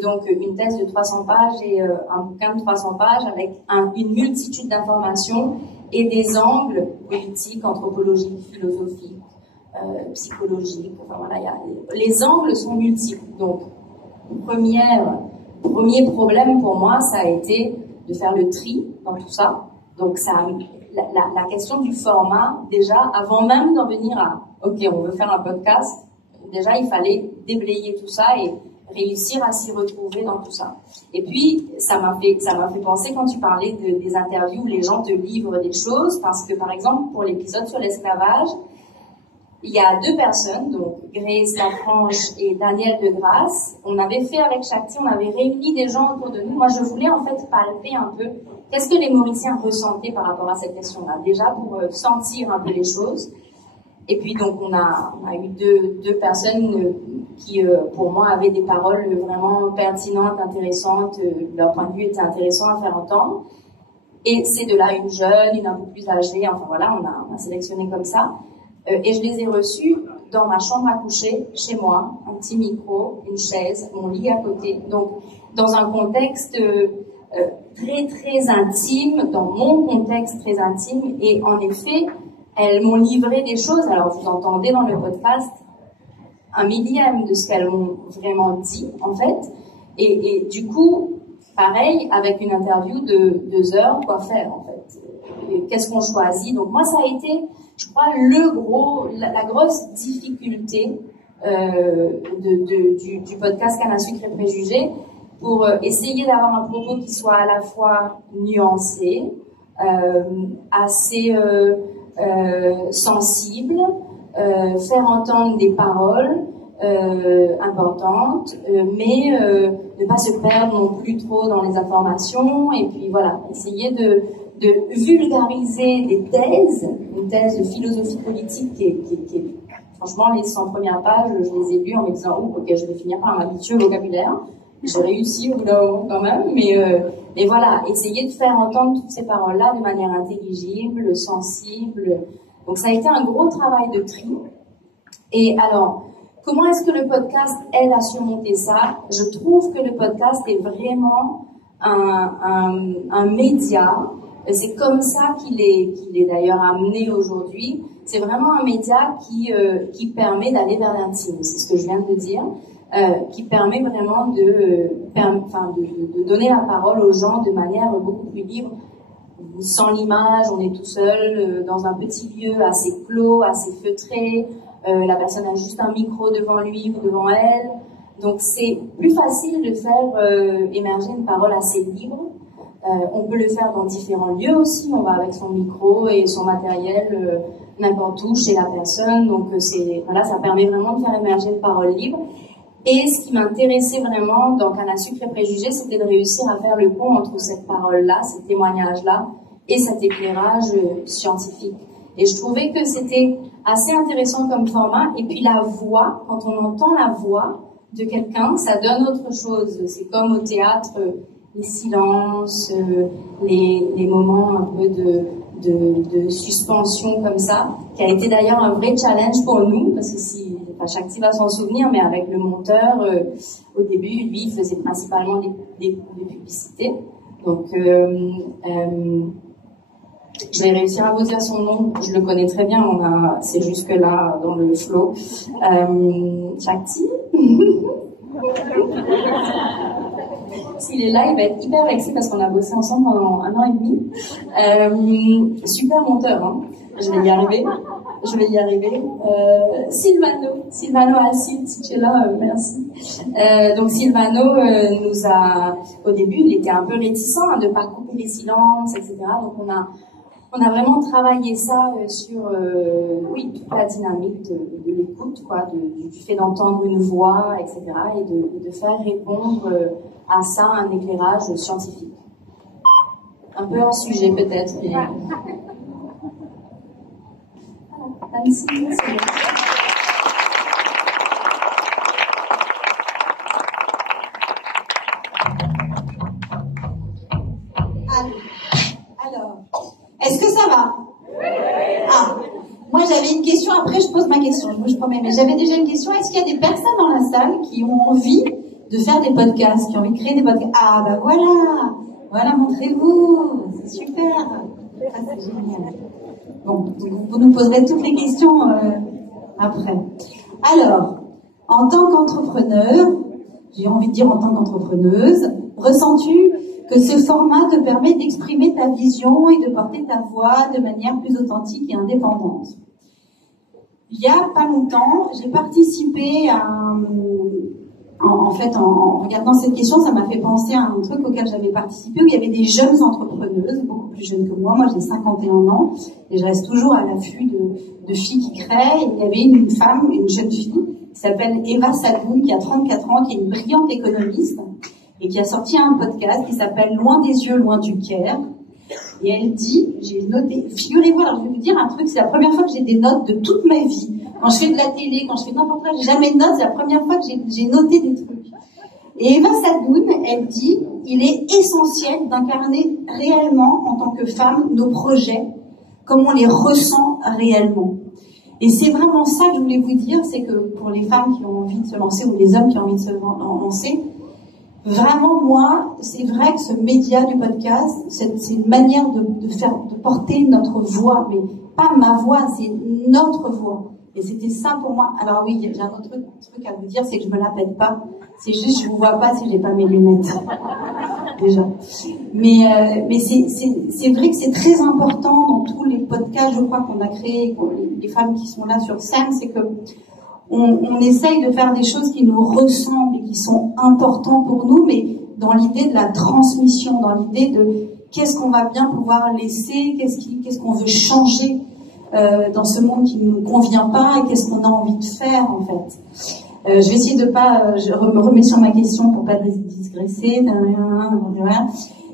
donc une thèse de 300 pages et un bouquin de 300 pages avec une multitude d'informations et des angles politiques, anthropologiques, philosophiques, psychologiques. Enfin voilà, les angles sont multiples. Donc premier problème pour moi, ça a été de faire le tri dans tout ça. Donc la question du format, déjà, avant même d'en venir à OK, on veut faire un podcast, déjà il fallait déblayer tout ça et réussir à s'y retrouver dans tout ça. Et puis ça m'a fait penser quand tu parlais des interviews où les gens te livrent des choses, parce que par exemple pour l'épisode sur l'esclavage, il y a 2 personnes, donc Grace Lafranche et Daniel Degrasse. On avait fait avec Shakti, on avait réuni des gens autour de nous. Moi, je voulais en fait palper un peu qu'est-ce que les Mauriciens ressentaient par rapport à cette question-là. Déjà pour sentir un peu les choses. Et puis donc on a eu deux personnes qui, pour moi, avaient des paroles vraiment pertinentes, intéressantes. Leur point de vue était intéressant à faire entendre. Et c'est de là une jeune, une un peu plus âgée. Enfin voilà, on a sélectionné comme ça. Et je les ai reçus dans ma chambre à coucher, chez moi, un petit micro, une chaise, mon lit à côté. Donc, dans un contexte très, très intime, dans mon contexte très intime. Et en effet, elles m'ont livré des choses. Alors, vous entendez dans le podcast 1/1000 de ce qu'elles m'ont vraiment dit, en fait. Et du coup, pareil, avec une interview de 2 heures, quoi faire, en fait. Qu'est-ce qu'on choisit? Donc, moi, ça a été, je crois, la grosse difficulté du podcast Canne à sucre et préjugés, pour essayer d'avoir un propos qui soit à la fois nuancé, assez sensible, faire entendre des paroles importantes, mais ne pas se perdre non plus trop dans les informations, et puis voilà, essayer de vulgariser des thèses, une thèse de philosophie politique qui est franchement, les 100 premières pages, je les ai lues en me disant, ok, je vais finir par m'habituer au vocabulaire. J'ai réussi au bout d'un moment quand même, mais voilà, essayer de faire entendre toutes ces paroles-là de manière intelligible, sensible. Donc ça a été un gros travail de tri. Et alors, comment est-ce que le podcast aide à surmonter ça? Je trouve que le podcast est vraiment un média. C'est comme ça qu'il est d'ailleurs amené aujourd'hui. C'est vraiment un média qui permet d'aller vers l'intime. C'est ce que je viens de dire. Qui permet vraiment de donner la parole aux gens de manière beaucoup plus libre. Sans l'image, on est tout seul dans un petit lieu assez clos, assez feutré. La personne a juste un micro devant lui ou devant elle. Donc c'est plus facile de faire émerger une parole assez libre. On peut le faire dans différents lieux aussi. On va avec son micro et son matériel n'importe où chez la personne. Donc ça permet vraiment de faire émerger une parole libre. Et ce qui m'intéressait vraiment dans Canne à sucre et préjugés, c'était de réussir à faire le pont entre cette parole-là, ces témoignages-là, et cet éclairage scientifique. Et je trouvais que c'était assez intéressant comme format. Et puis la voix, quand on entend la voix de quelqu'un, ça donne autre chose. C'est comme au théâtre, les silences, les moments un peu de suspension comme ça, qui a été d'ailleurs un vrai challenge pour nous, parce que Shakti va s'en souvenir, mais avec le monteur, au début, lui, il faisait principalement des publicités. Donc, je vais réussir à vous dire son nom, je le connais très bien, c'est jusque là dans le flow. Shakti. S'il est là, il va être hyper vexé parce qu'on a bossé ensemble pendant 1 an et demi. Super monteur, hein. Je vais y arriver. Silvano Alcide, si tu es là, merci. Donc Silvano nous a, au début, il était un peu réticent de ne pas couper les silences, etc. Donc On a vraiment travaillé ça sur oui, toute la dynamique de l'écoute, quoi, du fait d'entendre une voix, etc., et de faire répondre à ça un éclairage scientifique. Un peu hors sujet peut-être, mais... Merci. Alors, est-ce que ça va? Ah, moi j'avais une question, après je pose ma question, je promets, mais j'avais déjà une question. Est-ce qu'il y a des personnes dans la salle qui ont envie de faire des podcasts, qui ont envie de créer des podcasts? Ah bah voilà, montrez-vous, c'est super, ah, c'est génial. Bon, vous nous poserez toutes les questions après. Alors, en tant qu'entrepreneur, j'ai envie de dire en tant qu'entrepreneuse, ressens-tu que ce format te permet d'exprimer ta vision et de porter ta voix de manière plus authentique et indépendante? Il y a pas longtemps, j'ai participé à en regardant cette question, ça m'a fait penser à un truc auquel j'avais participé où il y avait des jeunes entrepreneuses, beaucoup plus jeunes que moi. Moi, j'ai 51 ans et je reste toujours à l'affût de filles qui créent. Et il y avait une femme, une jeune fille, qui s'appelle Eva Sadoun, qui a 34 ans, qui est une brillante économiste et qui a sorti un podcast qui s'appelle Loin des yeux, loin du Caire. Et elle dit, j'ai noté, figurez-vous, alors je vais vous dire un truc, c'est la première fois que j'ai des notes de toute ma vie. Quand je fais de la télé, quand je fais n'importe quoi, j'ai jamais de notes, c'est la première fois que j'ai noté des trucs. Et Eva Sadoun, elle dit, il est essentiel d'incarner réellement, en tant que femme, nos projets, comme on les ressent réellement. Et c'est vraiment ça que je voulais vous dire, c'est que pour les femmes qui ont envie de se lancer, ou les hommes qui ont envie de se lancer, vraiment, moi, c'est vrai que ce média du podcast, c'est une manière de porter notre voix, mais pas ma voix, c'est notre voix. Et c'était ça pour moi. Alors oui, j'ai un autre truc à vous dire, c'est que je me la pète pas. C'est juste, je vous vois pas si j'ai pas mes lunettes. Déjà. Mais c'est vrai que c'est très important dans tous les podcasts, je crois, qu'on a créés, les femmes qui sont là sur scène, c'est que on essaye de faire des choses qui nous ressemblent et qui sont importantes pour nous, mais dans l'idée de la transmission, dans l'idée de qu'est-ce qu'on va bien pouvoir laisser, qu'est-ce qu'on veut changer dans ce monde qui ne nous convient pas, et qu'est-ce qu'on a envie de faire en fait. Je vais essayer de pas, je me remets sur ma question pour pas digresser.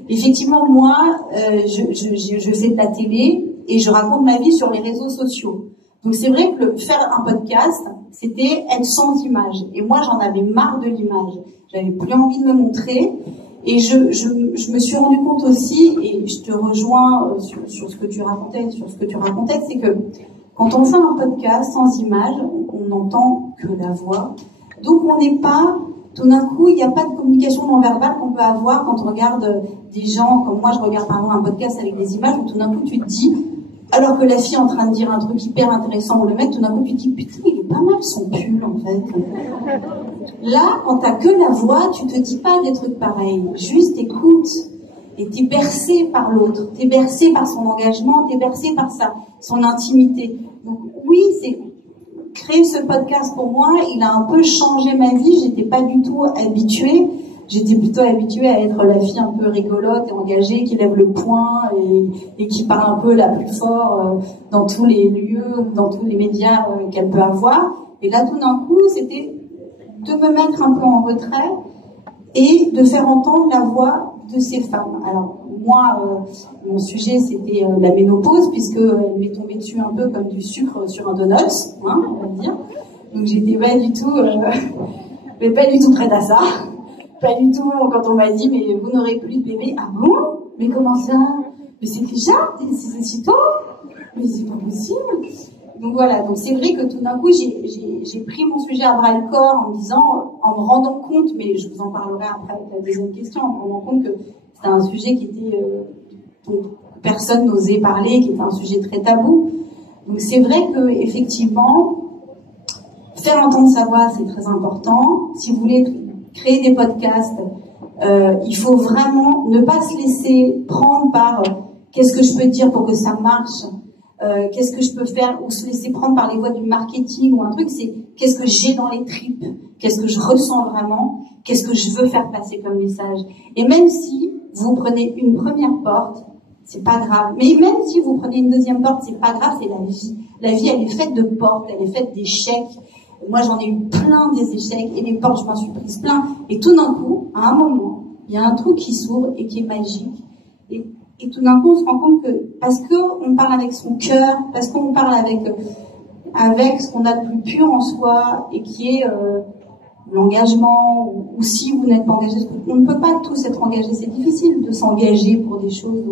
Effectivement, moi, je fais de la télé et je raconte ma vie sur les réseaux sociaux. Donc c'est vrai que faire un podcast, c'était être sans image. Et moi, j'en avais marre de l'image. J'avais plus envie de me montrer. Et je me suis rendu compte aussi, et je te rejoins sur ce que tu racontais, c'est que quand on fait un podcast sans image, on n'entend que la voix. Donc on n'est pas, tout d'un coup, il n'y a pas de communication non verbale qu'on peut avoir quand on regarde des gens, comme moi je regarde par exemple un podcast avec des images, où tout d'un coup tu te dis, alors que la fille est en train de dire un truc hyper intéressant, ou le mec, tout d'un coup tu te dis, putain, il est pas mal son pull en fait. Là, quand t'as que la voix, tu te dis pas des trucs pareils, juste écoute. Et t'es bercé par l'autre, t'es bercé par son engagement, t'es bercé par son intimité. Donc oui, c'est créer ce podcast pour moi, il a un peu changé ma vie. J'étais pas du tout habituée. J'étais plutôt habituée à être la fille un peu rigolote et engagée, qui lève le poing et qui parle un peu la plus fort dans tous les lieux, dans tous les médias qu'elle peut avoir. Et là, tout d'un coup, c'était de me mettre un peu en retrait et de faire entendre la voix de ces femmes. Alors moi, mon sujet c'était la ménopause, puisque elle m'est tombée dessus un peu comme du sucre sur un donut, hein, on va dire. Donc j'étais pas du tout prête à ça. Pas du tout quand on m'a dit mais vous n'aurez plus de bébé. Ah bon? Mais comment ça? Mais c'est déjà, c'est si tôt? Mais c'est pas possible. Donc voilà, donc c'est vrai que tout d'un coup j'ai pris mon sujet à bras le corps en me disant, en me rendant compte, mais je vous en parlerai après avec la deuxième question, en me rendant compte que c'était un sujet qui était dont personne n'osait parler, qui était un sujet très tabou. Donc c'est vrai que effectivement, faire entendre sa voix c'est très important. Si vous voulez créer des podcasts, il faut vraiment ne pas se laisser prendre par qu'est-ce que je peux dire pour que ça marche. Qu'est-ce que je peux faire, ou se laisser prendre par les voies du marketing ou un truc, c'est qu'est-ce que j'ai dans les tripes, qu'est-ce que je ressens vraiment, qu'est-ce que je veux faire passer comme message. Et même si vous prenez une première porte, c'est pas grave. Mais même si vous prenez une deuxième porte, c'est pas grave, c'est la vie. La vie, elle est faite de portes, elle est faite d'échecs. Moi, j'en ai eu plein des échecs et des portes, je m'en suis prise plein. Et tout d'un coup, à un moment, il y a un truc qui s'ouvre et qui est magique. Et tout d'un coup, on se rend compte que parce qu'on parle avec son cœur, parce qu'on parle avec ce qu'on a de plus pur en soi et qui est l'engagement, ou si vous n'êtes pas engagé, on ne peut pas tous être engagés, c'est difficile de s'engager pour des choses.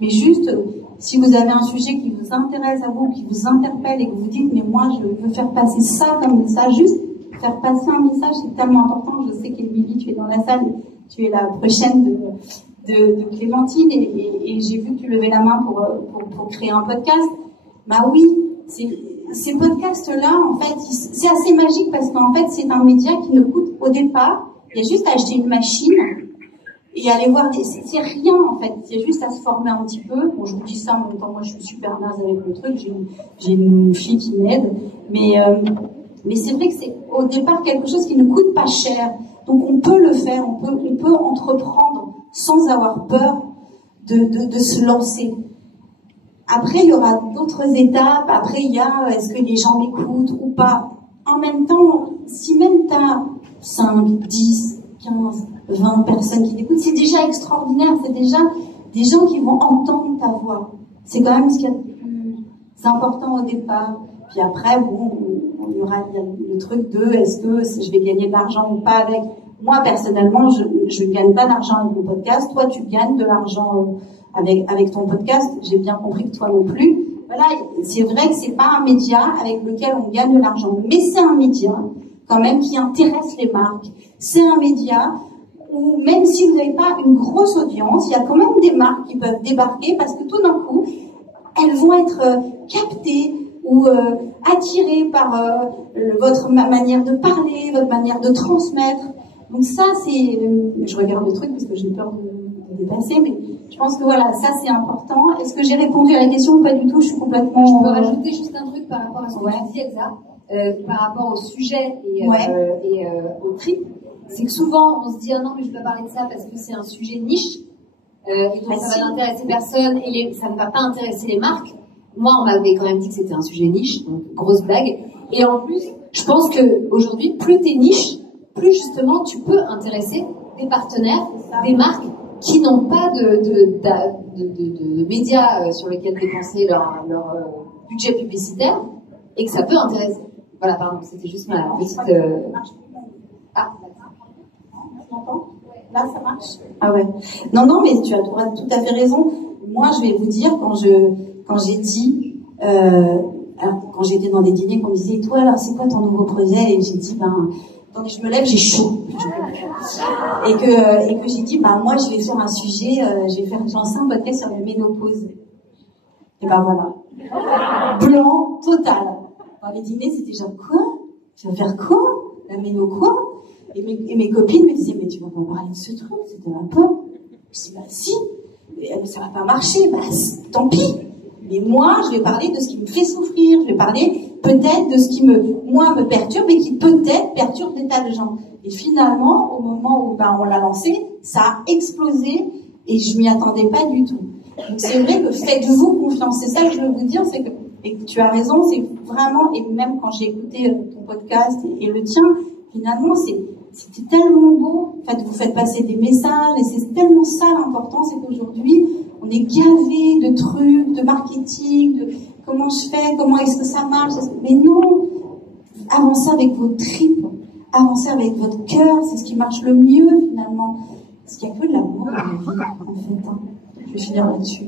Mais juste, si vous avez un sujet qui vous intéresse à vous, qui vous interpelle et que vous dites, mais moi je veux faire passer ça comme message, juste faire passer un message, c'est tellement important. Je sais qu'Emilie, tu es dans la salle, tu es la prochaine de Clémentine et j'ai vu que tu levais la main pour créer un podcast. Bah oui, ces podcasts-là, en fait, c'est assez magique parce qu'en fait, c'est un média qui ne coûte au départ, il y a juste à acheter une machine et aller voir c'est rien, en fait. Il y a juste à se former un petit peu. Bon, je vous dis ça en même temps, moi, je suis super naze avec le truc. J'ai une fille qui m'aide. Mais c'est vrai que c'est au départ quelque chose qui ne coûte pas cher. Donc, on peut le faire, on peut entreprendre sans avoir peur de se lancer. Après, il y aura d'autres étapes. Après, il y a, est-ce que les gens m'écoutent ou pas? En même temps, si même tu as 5, 10, 15, 20 personnes qui t'écoutent, c'est déjà extraordinaire. C'est déjà des gens qui vont entendre ta voix. C'est quand même ce qu'il y a de plus important au départ. Puis après, bon, il y aura le truc de est-ce que je vais gagner de l'argent ou pas avec. Moi, personnellement, je ne gagne pas d'argent avec mon podcast. Toi, tu gagnes de l'argent avec ton podcast. J'ai bien compris que toi non plus. Voilà, c'est vrai que c'est pas un média avec lequel on gagne de l'argent. Mais c'est un média, quand même, qui intéresse les marques. C'est un média où, même si vous n'avez pas une grosse audience, il y a quand même des marques qui peuvent débarquer parce que tout d'un coup, elles vont être captées ou attirées par votre manière de parler, votre manière de transmettre. Donc ça, c'est... Je regarde le truc parce que j'ai peur de dépasser, mais je pense que voilà, ça c'est important. Est-ce que j'ai répondu à la question ou pas du tout? Je suis complètement... Je peux rajouter juste un truc par rapport à ce que tu dis, Elsa, par rapport au sujet et au trip. C'est que souvent, on se dit, ah non, mais je ne peux pas parler de ça parce que c'est un sujet niche, et donc ça va n'intéresser personne, et ça ne va pas intéresser les marques. Moi, on m'avait quand même dit que c'était un sujet niche, donc grosse blague. Et en plus, je pense qu'aujourd'hui, plus t'es niche, plus justement tu peux intéresser des partenaires, des marques qui n'ont pas de médias sur lesquels dépenser leur budget publicitaire et que ça peut intéresser. Voilà, pardon, c'était juste ma petite... Ah, là, ça marche. Ah ouais. Non, mais tu as tout à fait raison. Moi, je vais vous dire, quand j'ai dit... alors, quand j'étais dans des dîners, qu'on me disait, toi, alors, c'est quoi ton nouveau projet? Et j'ai dit, attendez, je me lève, j'ai chaud. Et que j'ai dit, moi, je vais faire un sujet, j'ai lancé un podcast sur la ménopause. Et voilà. Blanc total. Dans les dîners, c'était genre, quoi? Tu vas faire quoi? La méno quoi? Et mes copines me disaient, mais tu vas pas parler de ce truc, c'était un peu. Je dis, si. Mais ça va pas marcher, tant pis. Mais moi, je vais parler de ce qui me fait souffrir. Je vais parler peut-être de ce qui me perturbe et qui peut-être perturbe des tas de gens. Et finalement, au moment où on l'a lancé, ça a explosé et je m'y attendais pas du tout. Donc c'est vrai que faites-vous confiance. C'est ça que je veux vous dire, c'est que, et tu as raison, c'est vraiment, et même quand j'ai écouté ton podcast et le tien, finalement, c'était tellement beau. En fait, vous faites passer des messages et c'est tellement ça l'important, c'est qu'aujourd'hui, on est gavé de trucs, de marketing, de comment je fais, comment est-ce que ça marche. Mais non, avancez avec vos tripes, avancez avec votre cœur, c'est ce qui marche le mieux finalement. Parce qu'il n'y a que de l'amour dans la vie, en fait. Hein. Je vais finir là-dessus.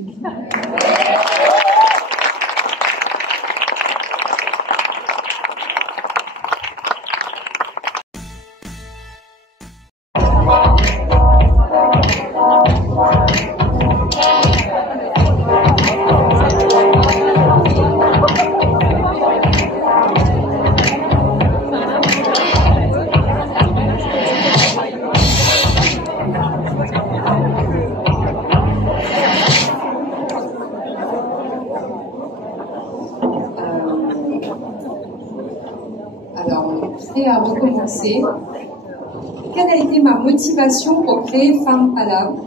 À recommencer. Quelle a été ma motivation pour créer Femmes à l'âme?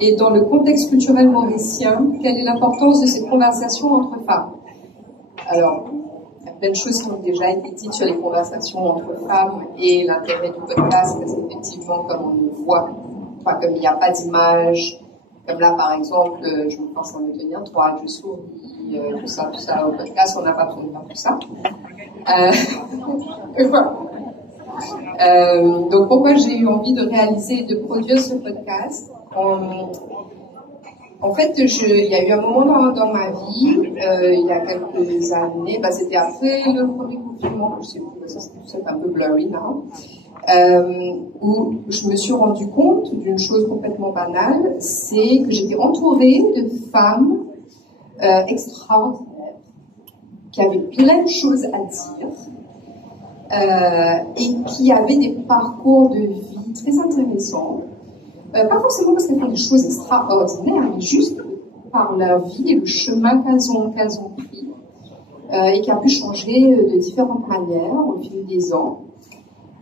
Et dans le contexte culturel mauricien, quelle est l'importance de cette conversation entre femmes? Alors, il y a plein de choses qui ont déjà été dites sur les conversations entre femmes et l'intérêt du podcast, parce qu'effectivement, comme on le voit, comme il n'y a pas d'image, comme là, par exemple, je me force à me tenir droit, je souris, tout ça, au podcast, on n'a pas besoin de faire tout ça. Voilà. Donc, pourquoi j'ai eu envie de réaliser et de produire ce podcast? En fait, il y a eu un moment dans ma vie, il y a quelques années, c'était après le premier confinement, je sais plus, c'est un peu blurry now, où je me suis rendu compte d'une chose complètement banale, c'est que j'étais entourée de femmes extraordinaires, qui avaient plein de choses à dire, et qui avaient des parcours de vie très intéressants. Pas forcément parce qu'elles font des choses extraordinaires, mais juste par leur vie et le chemin qu'elles ont pris, et qui a pu changer de différentes manières au fil des ans.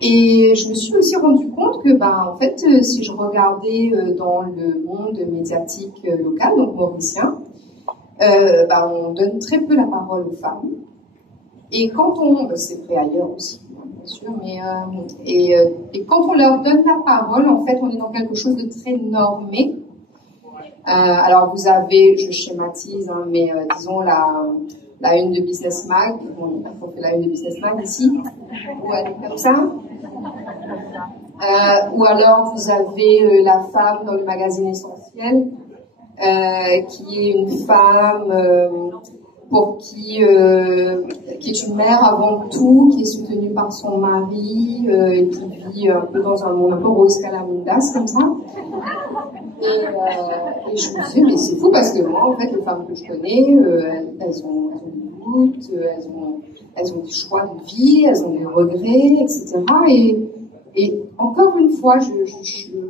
Et je me suis aussi rendu compte que, en fait, si je regardais dans le monde médiatique local, donc mauricien, on donne très peu la parole aux femmes. Et quand c'est vrai ailleurs aussi, bien sûr, mais et quand on leur donne la parole, en fait, on est dans quelque chose de très normé. Alors vous avez, je schématise, mais disons la une de Business Mag, on fait la une de Business Mag ici, ou elle est comme ça. Ou alors vous avez la femme dans le magazine Essentiel, qui est une femme pour qui est une mère avant tout, qui est soutenue par son mari et qui vit un peu dans un monde un peu rose calamindas comme ça. Et je me suis dit, mais c'est fou parce que moi, en fait, les femmes que je connais, elles ont des doutes, elles ont des choix de vie, elles ont des regrets, etc. Et encore une fois, je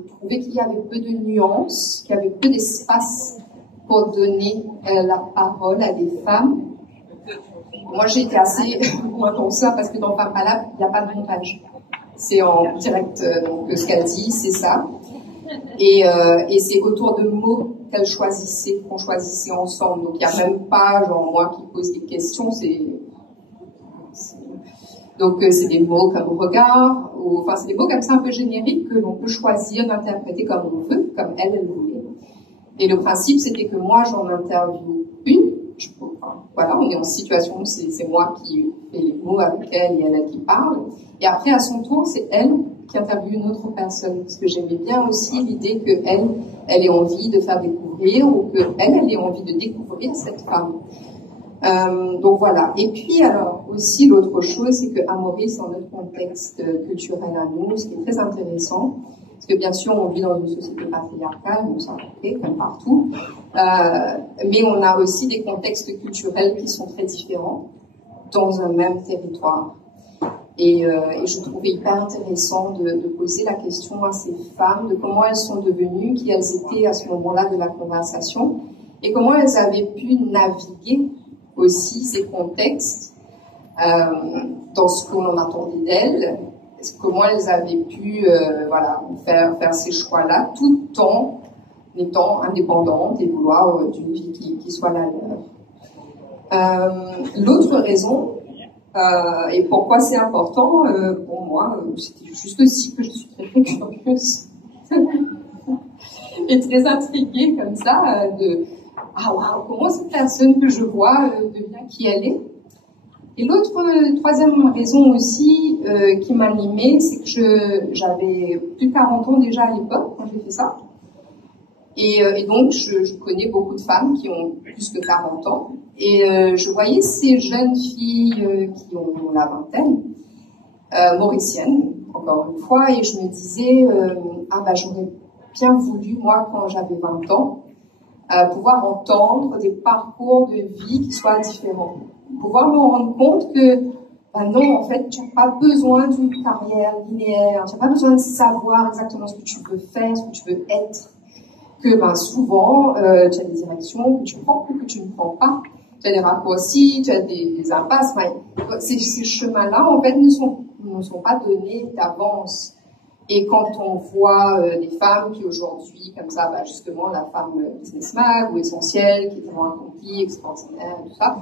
trouvais qu'il y avait peu de nuances, qu'il y avait peu d'espace pour donner la parole à des femmes. Moi, j'ai été assez loin dans ça parce que dans Femme Palable, il n'y a pas de montage. C'est en direct, donc ce qu'elle dit, c'est ça. Et c'est autour de mots qu'on choisissait ensemble. Donc, il n'y a même pas, genre, moi qui pose des questions, donc, c'est des mots comme regard, c'est des mots comme ça un peu génériques que l'on peut choisir d'interpréter comme on veut, comme elle voulait. Et le principe, c'était que moi, j'en interviewe une. Voilà, on est en situation où c'est moi qui fais les mots avec elle et elle qui parle. Et après, à son tour, c'est elle qui interviewe une autre personne. Parce que j'aimais bien aussi l'idée qu'elle ait envie de faire découvrir ou qu'elle ait envie de découvrir cette femme. Donc voilà. Et puis alors aussi l'autre chose, c'est que à Maurice, dans notre contexte culturel à nous, ce qui est très intéressant, parce que bien sûr on vit dans une société patriarcale, nous sommes comme partout, mais on a aussi des contextes culturels qui sont très différents dans un même territoire. Et je trouvais hyper intéressant de poser la question à ces femmes de comment elles sont devenues, qui elles étaient à ce moment-là de la conversation, et comment elles avaient pu naviguer aussi ces contextes dans ce qu'on en attendait d'elles, comment elles avaient pu faire ces choix-là tout en étant indépendantes et vouloir d'une vie qui soit la leur. L'autre raison, et pourquoi c'est important pour moi, c'était juste aussi que je suis très curieuse et très intriguée comme ça comment cette personne que je vois devient qui elle est. Et troisième raison aussi qui m'animait, c'est que j'avais plus de 40 ans déjà à l'époque quand j'ai fait ça. Et donc je connais beaucoup de femmes qui ont plus que 40 ans. Et je voyais ces jeunes filles qui ont la vingtaine, mauriciennes, encore une fois, et je me disais, j'aurais bien voulu, moi, quand j'avais 20 ans, pouvoir entendre des parcours de vie qui soient différents. Pouvoir me rendre compte que, non, en fait, tu n'as pas besoin d'une carrière linéaire, tu n'as pas besoin de savoir exactement ce que tu veux faire, ce que tu veux être. Que, souvent, tu as des directions que tu prends ou que tu ne prends pas. Tu as des raccourcis, tu as des impasses. Ces chemins-là, en fait, ne sont pas donnés d'avance. Et quand on voit des femmes qui aujourd'hui, comme ça, justement, la femme business mag ou essentielle, qui est vraiment accomplie, extraordinaire, tout ça,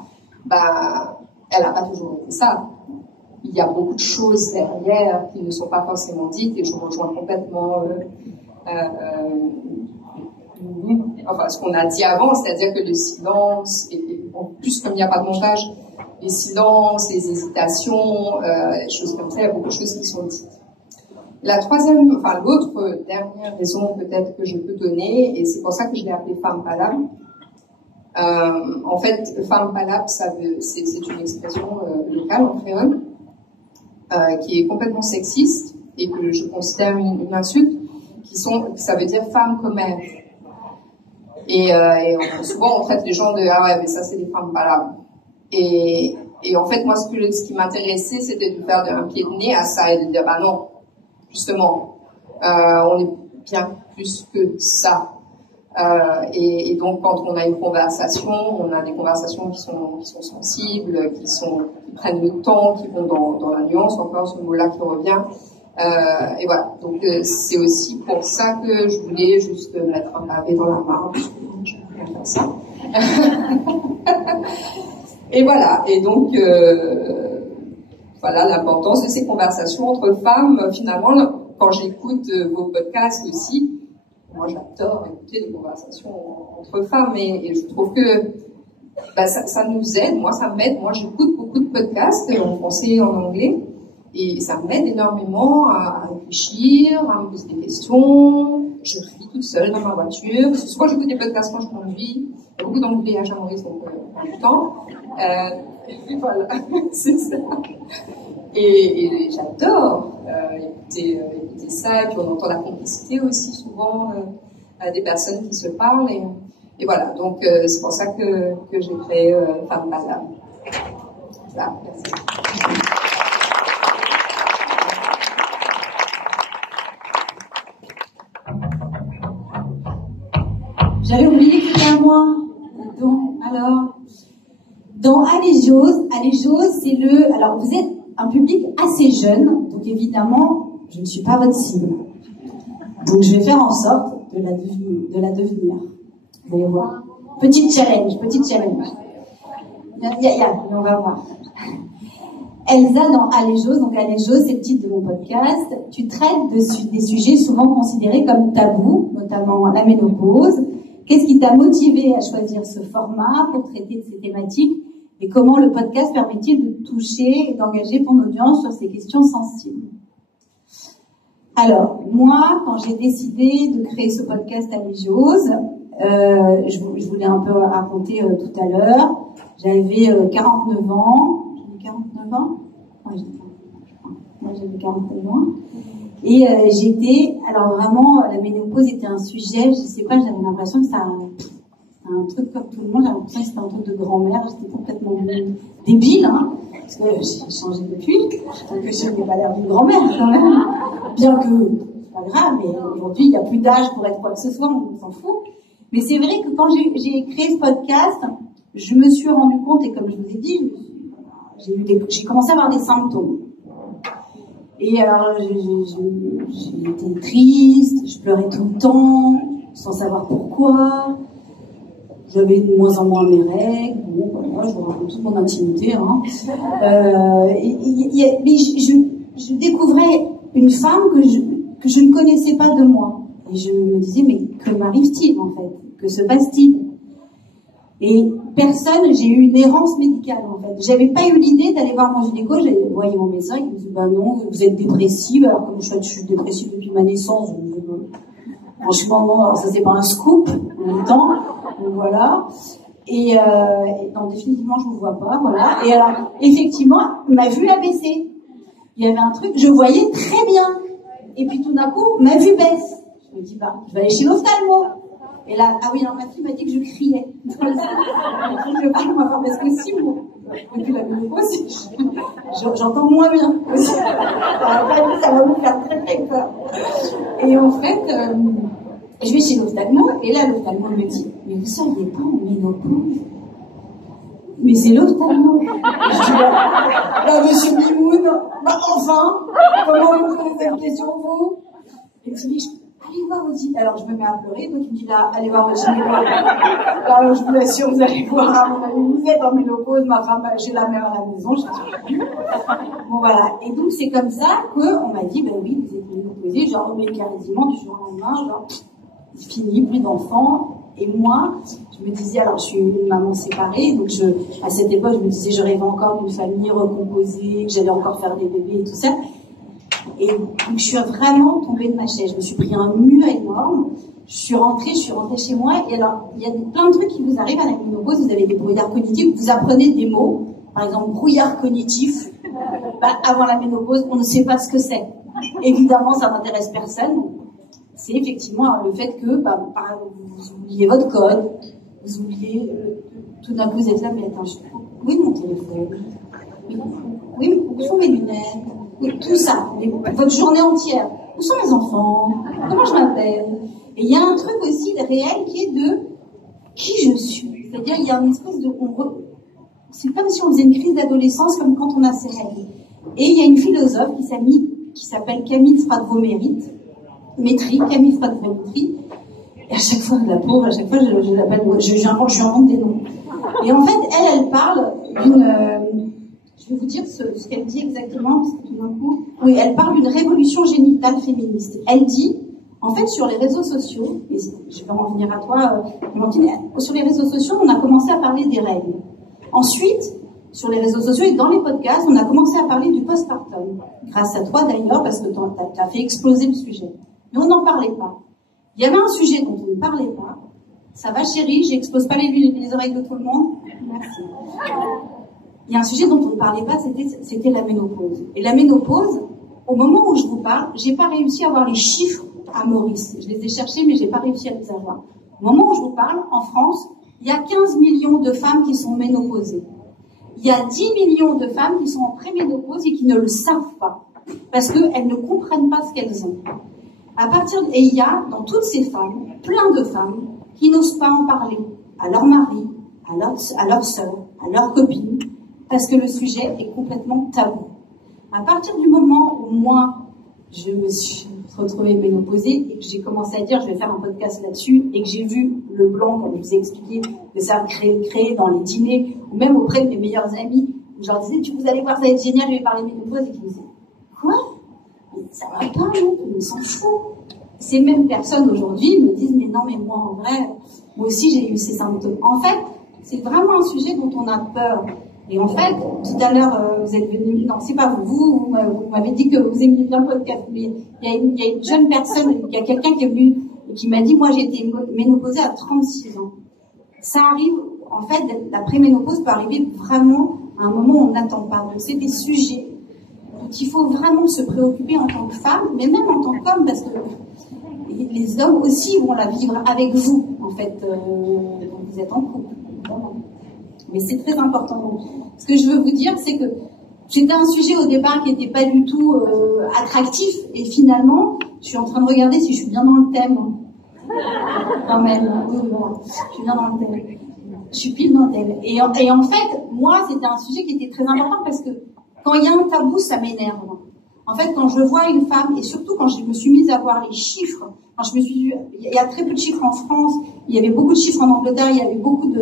elle n'a pas toujours été ça. Il y a beaucoup de choses derrière qui ne sont pas forcément dites, et je rejoins complètement ce qu'on a dit avant, c'est-à-dire que le silence, et en plus comme il n'y a pas de montage, les silences, les hésitations, les choses comme ça, il y a beaucoup de choses qui sont dites. L'autre dernière raison peut-être que je peux donner, et c'est pour ça que je l'ai appelée Femme Palab. En fait, Femme Palab, c'est une expression locale en créole, qui est complètement sexiste et que je considère une insulte, ça veut dire femme commère. Et souvent on traite les gens de ah ouais mais ça c'est des femmes palabres. Et en fait moi ce qui m'intéressait c'était de faire un pied de nez à ça et de dire bah non justement on est bien plus que ça. Et donc quand on a une conversation, on a des conversations qui sont sensibles, qui prennent le temps, qui vont dans la nuance, encore ce mot-là qui revient. Et voilà, donc c'est aussi pour ça que je voulais juste mettre un pavé dans la main, parce que je peux rien faire ça. Et voilà, et donc voilà l'importance de ces conversations entre femmes. Finalement, quand j'écoute vos podcasts aussi, moi j'adore écouter des conversations entre femmes, et je trouve que ça nous aide, moi ça m'aide, moi j'écoute beaucoup de podcasts en français et en anglais. Et ça m'aide énormément à réfléchir, à me poser des questions. Je ris toute seule dans ma voiture. Souvent, j'écoute des podcasts quand je conduis. Il y a beaucoup d'anglais à Saint-Maurice, donc pas du temps. Et voilà, c'est ça. Et j'adore écouter ça. Et puis on entend la complicité aussi souvent des personnes qui se parlent. Et voilà, donc c'est pour ça que j'ai créé Femme Palab. Voilà, merci. J'avais oublié que c'était à moi. Donc, alors, dans Allez Jose, c'est alors vous êtes un public assez jeune, donc évidemment, je ne suis pas votre cible. Donc je vais faire en sorte de la devenir. Vous allez voir. Petit challenge. On va voir. Elsa, dans Allez Jose, donc Allez Jose, c'est le titre de mon podcast. Tu traites des sujets souvent considérés comme tabous, notamment la ménopause. Qu'est-ce qui t'a motivé à choisir ce format pour traiter de ces thématiques, et comment le podcast permet-il de toucher et d'engager ton audience sur ces questions sensibles? Alors, moi, quand j'ai décidé de créer ce podcast Allez Jose, je voulais un peu raconter tout à l'heure, j'avais 49 ans. J'avais 49 ans? Ouais, j'avais 49 ans. Et alors vraiment, la ménopause était un sujet, je sais pas, j'avais l'impression que c'est un truc comme tout le monde, j'avais l'impression que c'était un truc de grand-mère, j'étais complètement débile, parce que j'ai changé depuis, donc je n'ai pas l'air d'une grand-mère quand même, bien que, c'est pas grave, mais aujourd'hui, il n'y a plus d'âge pour être quoi que ce soit, on s'en fout. Mais c'est vrai que quand j'ai créé ce podcast, je me suis rendu compte, et comme je vous ai dit, j'ai commencé à avoir des symptômes. Et alors, j'ai été triste, je pleurais tout le temps, sans savoir pourquoi. J'avais de moins en moins mes règles. Bon, voilà, je vous raconte toute mon intimité. Mais je découvrais une femme que je ne connaissais pas de moi. Et je me disais, mais que m'arrive-t-il en fait? Que se passe-t-il? Et j'ai eu une errance médicale en fait. J'avais pas eu l'idée d'aller voir mon gynéco, j'avais voyé mon médecin, il me dit bah non, vous êtes dépressive, alors que je suis dépressive depuis ma naissance. Franchement, non, ça c'est pas un scoop en même temps. Donc voilà. Et non, définitivement je ne me vois pas, voilà. Et alors, effectivement, ma vue a baissé. Il y avait un truc, je voyais très bien. Et puis tout d'un coup, ma vue baisse. Je me dis bah, je vais aller chez l'ophtalmo. Et là, ah oui, alors ma fille m'a dit que je criais. Je parle parce que si, depuis la ménopause, j'entends moins bien. Ça va me faire très très peur. Et en fait, je vais chez l'ophtalmo, et là, l'ophtalmo me dit, mais vous seriez pas en ménopause? Mais c'est l'ophtalmo. Je dis, bah, monsieur Mimoun, bah enfin, comment vous posez cette question, vous? Et je dis, allez voir votre gynécologue. Alors je me mets à pleurer, donc il me dit là, allez voir votre gynécologue. Alors je vous assure, vous allez voir, à mon avis, vous êtes en ménopause, ma femme, j'ai la mère à la maison, je suis plus. Bon voilà. Et donc c'est comme ça qu'on m'a dit, ben oui, vous êtes ménopausée, genre, mais quasiment du jour au lendemain, genre, c'est fini, plus d'enfants. Et moi, je me disais, alors je suis une maman séparée, donc à cette époque, je me disais, je rêvais encore d'une famille recomposée, que j'allais encore faire des bébés et tout ça. Et donc je suis vraiment tombée de ma chaise. Je me suis pris un mur énorme. Je suis rentrée chez moi. Et alors, il y a plein de trucs qui vous arrivent à la ménopause. Vous avez des brouillards cognitifs. Vous apprenez des mots. Par exemple, brouillard cognitif. Avant la ménopause, on ne sait pas ce que c'est. Évidemment, ça n'intéresse personne. C'est effectivement le fait que vous oubliez votre code. Vous oubliez... tout d'un coup, vous êtes là, mais attends, oui, mon téléphone. Oui, où sont mes lunettes? Tout ça, votre journée entière. Où sont mes enfants? Comment je m'appelle? Et il y a un truc aussi réel qui est de qui je suis. C'est-à-dire, il y a une espèce de... C'est comme si on faisait une crise d'adolescence, comme quand on a ses règles. Et il y a une philosophe qui s'appelle Camille Fradvo-Métry. Et à chaque fois, la pauvre, je l'appelle, je invente des noms. Et en fait, elle parle d'une... je vais vous dire ce qu'elle dit exactement, parce que tout d'un coup... Oui, elle parle d'une révolution génitale féministe. Elle dit, en fait, sur les réseaux sociaux, et je vais en venir à toi, Clémentine, sur les réseaux sociaux, on a commencé à parler des règles. Ensuite, sur les réseaux sociaux et dans les podcasts, on a commencé à parler du postpartum. Grâce à toi d'ailleurs, parce que tu as fait exploser le sujet. Mais on n'en parlait pas. Il y avait un sujet dont on ne parlait pas. Ça va chérie, j'explose pas les oreilles de tout le monde. Merci. Il y a un sujet dont on ne parlait pas, c'était la ménopause. Et la ménopause, au moment où je vous parle, j'ai pas réussi à avoir les chiffres à Maurice. Je les ai cherchés, mais j'ai pas réussi à les avoir. Au moment où je vous parle, en France, il y a 15 millions de femmes qui sont ménopausées. Il y a 10 millions de femmes qui sont en préménopause et qui ne le savent pas. Parce qu'elles ne comprennent pas ce qu'elles ont. Et il y a, dans toutes ces femmes, plein de femmes qui n'osent pas en parler à leur mari, à leur sœur, à leur copine, parce que le sujet est complètement tabou. À partir du moment où moi, je me suis retrouvée ménopausée et que j'ai commencé à dire je vais faire un podcast là-dessus et que j'ai vu le blanc, comme je vous ai expliqué, que ça a créé dans les dîners ou même auprès de mes meilleurs amis, où je leur disais vous allez voir, ça va être génial, je vais parler ménopause, et qui me disaient quoi? Ça va pas, non, on s'en fout. Ces mêmes personnes aujourd'hui me disent mais non, mais moi en vrai, moi aussi j'ai eu ces symptômes. En fait, c'est vraiment un sujet dont on a peur. Et en fait, tout à l'heure, vous êtes venu, non, c'est pas vous m'avez dit que vous aimiez bien le podcast, mais il y a une jeune personne, il y a quelqu'un qui est venu et qui m'a dit, moi j'ai été ménopausée à 36 ans. Ça arrive, en fait, la préménopause peut arriver vraiment à un moment où on n'attend pas. Donc c'est des sujets dont il faut vraiment se préoccuper en tant que femme, mais même en tant qu'homme, parce que les hommes aussi vont la vivre avec vous, en fait, quand vous êtes en couple, évidemment. Mais c'est très important. Donc, ce que je veux vous dire, c'est que c'était un sujet au départ qui n'était pas du tout attractif. Et finalement, je suis en train de regarder si je suis bien dans le thème. Quand même, oui, voilà. Je suis bien dans le thème. Je suis pile dans le thème. Et en fait, moi, c'était un sujet qui était très important parce que quand il y a un tabou, ça m'énerve. En fait, quand je vois une femme, et surtout quand je me suis mise à voir les chiffres, il y a très peu de chiffres en France, il y avait beaucoup de chiffres en Angleterre, il y avait beaucoup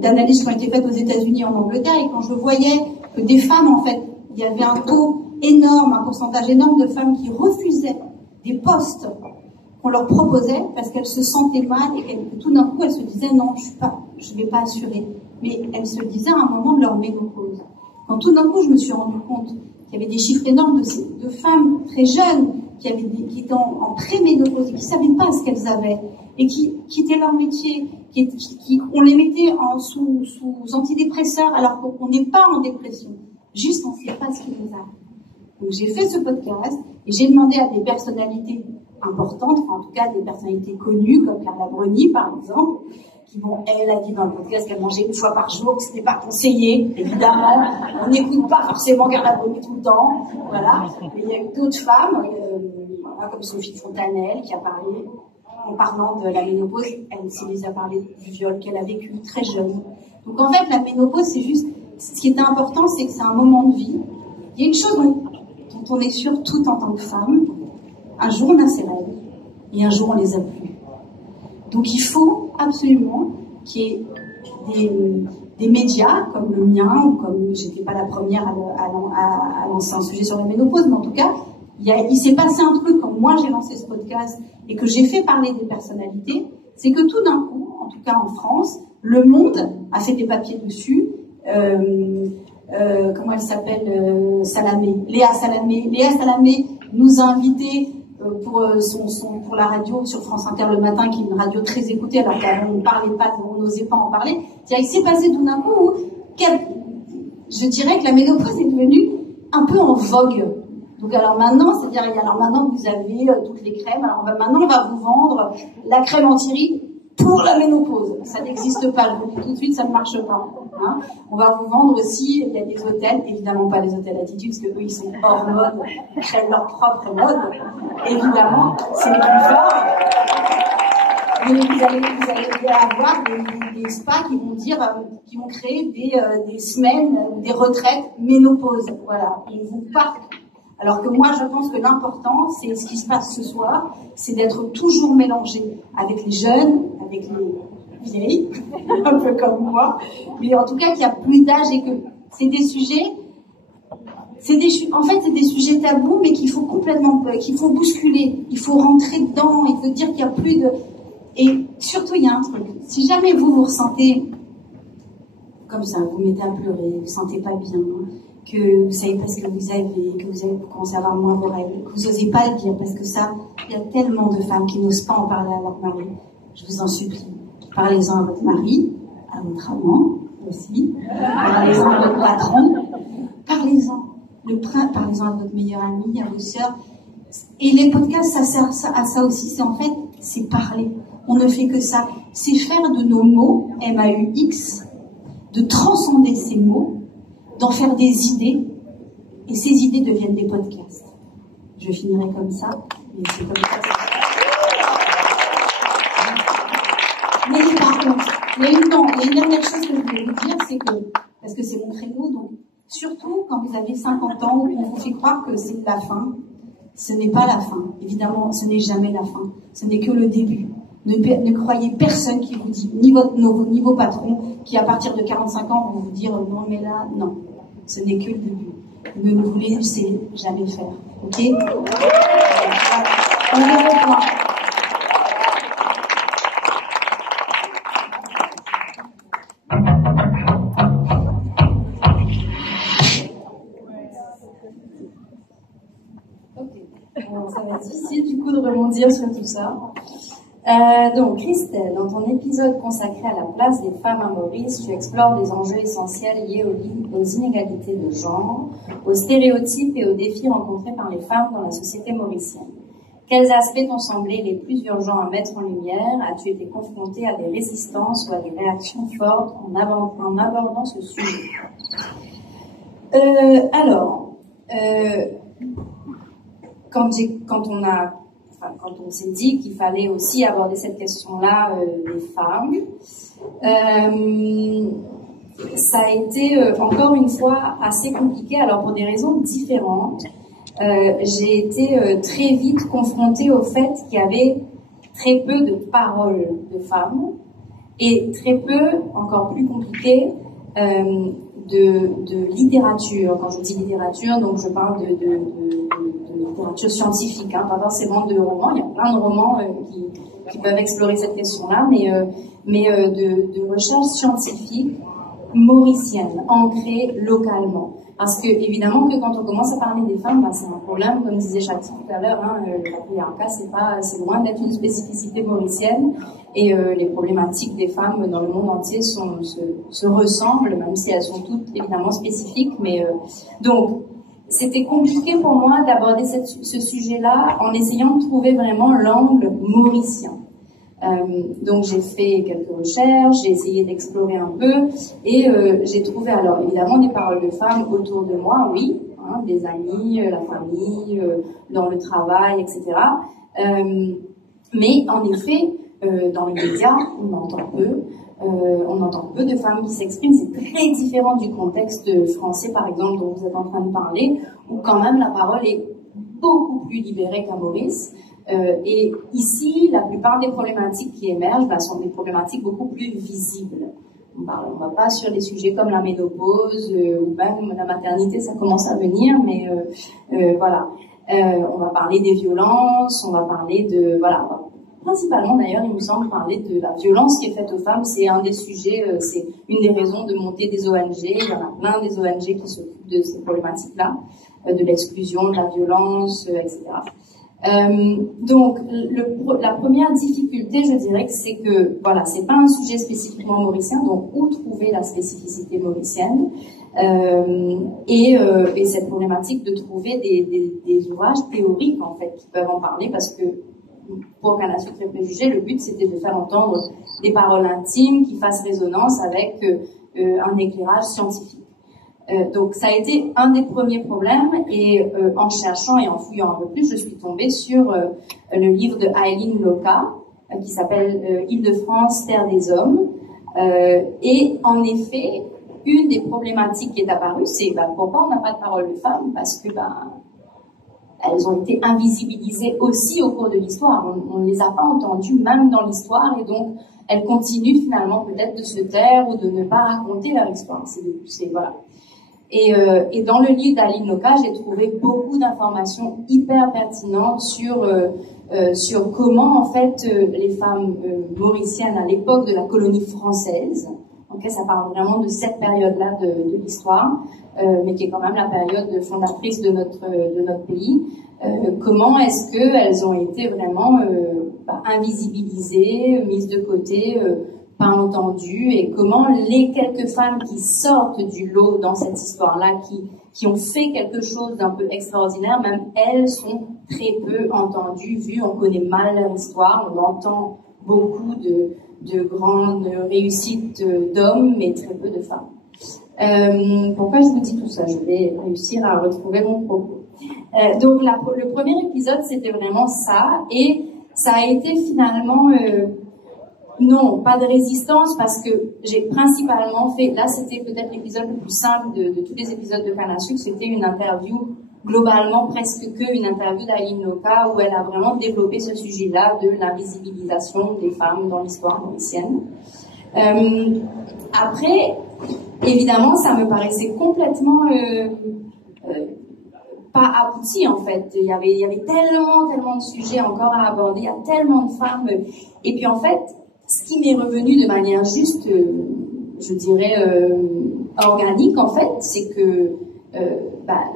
d'analyses qui ont été faites aux États-Unis et en Angleterre, et quand je voyais que des femmes, en fait, il y avait un taux énorme, un pourcentage énorme de femmes qui refusaient des postes qu'on leur proposait parce qu'elles se sentaient mal et que tout d'un coup elles se disaient non, je vais pas assurer. Mais elles se le disaient à un moment de leur ménopause. Quand tout d'un coup je me suis rendu compte qu'il y avait des chiffres énormes de femmes très jeunes qui étaient en pré-ménopause et qui savaient pas ce qu'elles avaient et qui quittaient leur métier, on les mettait sous antidépresseurs alors qu'on n'est pas en dépression. Juste on ne sait pas ce qui nous arrive. Donc j'ai fait ce podcast et j'ai demandé à des personnalités importantes, enfin, en tout cas des personnalités connues comme Carla Bruni par exemple, qui elle a dit dans le podcast qu'elle mangeait une fois par jour, que ce n'était pas conseillé, évidemment. On n'écoute pas forcément Carla Bruni tout le temps, voilà. Mais il y a eu d'autres femmes, comme Sophie Fontanelle qui a parlé, en parlant de la ménopause, elle s'est mise à parler du viol qu'elle a vécu très jeune. Donc en fait, la ménopause, c'est juste, ce qui était important, c'est que c'est un moment de vie. Il y a une chose dont on est sûr, tout en tant que femme, Un jour, on a ses règles, et un jour, on les a plus. Donc, il faut absolument qu'il y ait des médias comme le mien, ou comme j'étais pas la première à lancer un sujet sur la ménopause, mais en tout cas, il s'est passé un truc quand moi j'ai lancé ce podcast et que j'ai fait parler des personnalités, c'est que tout d'un coup, en tout cas en France, Le Monde a fait des papiers dessus. Comment elle s'appelle, Salamé, Léa Salamé nous a invités pour la radio sur France Inter le matin, qui est une radio très écoutée, alors qu'on ne parlait pas, on n'osait pas en parler. Il s'est passé tout d'un coup où, je dirais que la ménopause est devenue un peu en vogue. Donc alors maintenant, maintenant vous avez toutes les crèmes, alors maintenant on va vous vendre la crème anti-rides pour la ménopause. Ça n'existe pas, je vous dis tout de suite, ça ne marche pas. Hein. On va vous vendre aussi, il y a des hôtels, évidemment pas les hôtels Attitude, parce qu'eux ils sont hors mode, ils créent leur propre mode. Évidemment, c'est les plus forts. Mais vous allez avoir des spas qui vont dire, qui vont créer des semaines, des retraites ménopause. Voilà, ils vous partent. Alors que moi, je pense que l'important, c'est ce qui se passe ce soir, c'est d'être toujours mélangé avec les jeunes, avec les vieilles, un peu comme moi, mais en tout cas qu'il n'y a plus d'âge et que c'est des sujets, en fait, c'est des sujets tabous, mais qu'il faut bousculer, il faut rentrer dedans, il faut dire qu'il n'y a plus de... Et surtout, il y a un truc, si jamais vous ressentez comme ça, vous mettez à pleurer, vous ne vous sentez pas bien, que vous savez pas ce que vous commencez à avoir moins vos règles, que vous n'osez pas le dire, parce que ça, il y a tellement de femmes qui n'osent pas en parler à leur mari. Je vous en supplie. Parlez-en à votre mari, à votre amant aussi, parlez-en à votre patron, parlez-en. Parlez-en à votre meilleure amie, à vos sœurs. Et les podcasts, ça sert à ça aussi, c'est parler. On ne fait que ça. C'est faire de nos mots, MAUX, de transcender ces mots, d'en faire des idées, et ces idées deviennent des podcasts. Je finirai comme ça, mais c'est comme ça. Mais par contre, il y a une dernière chose que je voulais vous dire, c'est que, parce que c'est mon créneau, donc, surtout quand vous avez 50 ans, on vous fait croire que c'est la fin, ce n'est pas la fin. Évidemment, ce n'est jamais la fin. Ce n'est que le début. Ne croyez personne qui vous dit, ni vos patrons, qui à partir de 45 ans vont vous dire non, mais là, non. Ce n'est que le début. Ne vous laissez jamais faire. Ok? On est au point. Alors, ça va être difficile du coup de rebondir sur tout ça. Donc Christelle, dans ton épisode consacré à la place des femmes à Maurice, tu explores des enjeux essentiels liés aux inégalités de genre, aux stéréotypes et aux défis rencontrés par les femmes dans la société mauricienne. Quels aspects t'ont semblé les plus urgents à mettre en lumière? As-tu été confrontée à des résistances ou à des réactions fortes en abordant ce sujet? Quand on s'est dit qu'il fallait aussi aborder cette question-là des femmes, ça a été encore une fois assez compliqué, alors pour des raisons différentes. J'ai été très vite confrontée au fait qu'il y avait très peu de paroles de femmes et très peu, encore plus compliqué, de littérature. Quand je dis littérature, donc je parle de littérature scientifique, pas forcément de romans. Il y a plein de romans qui peuvent explorer cette question-là, mais de recherche scientifique mauricienne, ancrée localement. Parce que évidemment que quand on commence à parler des femmes, c'est un problème, comme disait Chati tout à l'heure, la patriarcat, c'est loin d'être une spécificité mauricienne, et les problématiques des femmes dans le monde entier se ressemblent, même si elles sont toutes évidemment spécifiques. Mais donc c'était compliqué pour moi d'aborder ce sujet-là en essayant de trouver vraiment l'angle mauricien. Donc j'ai fait quelques recherches, j'ai essayé d'explorer un peu, et j'ai trouvé alors évidemment des paroles de femmes autour de moi, oui, des amis, la famille, dans le travail, etc. Mais en effet, dans les médias, on entend peu de femmes qui s'expriment. C'est très différent du contexte français, par exemple, dont vous êtes en train de parler, où quand même la parole est beaucoup plus libérée qu'à Maurice. Et ici, la plupart des problématiques qui émergent sont des problématiques beaucoup plus visibles. On ne va pas sur des sujets comme la ménopause ou même la maternité, ça commence à venir, mais voilà. On va parler des violences, on va parler de... Voilà, principalement d'ailleurs, il me semble, parler de la violence qui est faite aux femmes. C'est un des sujets, c'est une des raisons de monter des ONG. Il y en a plein des ONG qui s'occupent de ces problématiques-là, de l'exclusion, de la violence, etc. Donc, la première difficulté, je dirais que c'est que, voilà, c'est pas un sujet spécifiquement mauricien, donc où trouver la spécificité mauricienne, et cette problématique de trouver des ouvrages théoriques, en fait, qui peuvent en parler, parce que, pour Canne à sucre et préjugés, le but, c'était de faire entendre des paroles intimes qui fassent résonance avec un éclairage scientifique. Donc ça a été un des premiers problèmes, et en cherchant et en fouillant un peu plus, je suis tombée sur le livre de Aileen Loka qui s'appelle Île-de-France, Terre des Hommes, et en effet, une des problématiques qui est apparue, c'est pourquoi on n'a pas de parole de femmes, parce que elles ont été invisibilisées aussi au cours de l'histoire. On ne les a pas entendues même dans l'histoire, et donc elles continuent finalement peut-être de se taire ou de ne pas raconter leur histoire. Voilà. Et dans le livre d'Aileen Loka, j'ai trouvé beaucoup d'informations hyper pertinentes sur comment en fait les femmes mauriciennes à l'époque de la colonie française, donc ça parle vraiment de cette période-là de l'histoire, mais qui est quand même la période fondatrice de notre pays. Comment est-ce que elles ont été vraiment invisibilisées, mises de côté, pas entendues, et comment les quelques femmes qui sortent du lot dans cette histoire-là, qui ont fait quelque chose d'un peu extraordinaire, même elles sont très peu entendues, vues, on connaît mal leur histoire, on entend beaucoup de grandes réussites d'hommes, mais très peu de femmes. Pourquoi je vous dis tout ça? Je vais réussir à retrouver mon propos. Donc le premier épisode, c'était vraiment ça, et ça a été finalement... non, pas de résistance, parce que j'ai principalement fait... Là, c'était peut-être l'épisode le plus simple de tous les épisodes de Canne à sucre. C'était une interview, globalement presque une interview d'Aileen Loka, où elle a vraiment développé ce sujet-là de l'invisibilisation des femmes dans l'histoire mauricienne. Après, évidemment, ça me paraissait complètement... pas abouti, en fait. Il y avait tellement de sujets encore à aborder, il y a tellement de femmes. Et puis, en fait, ce qui m'est revenu de manière juste, je dirais, organique, en fait, c'est que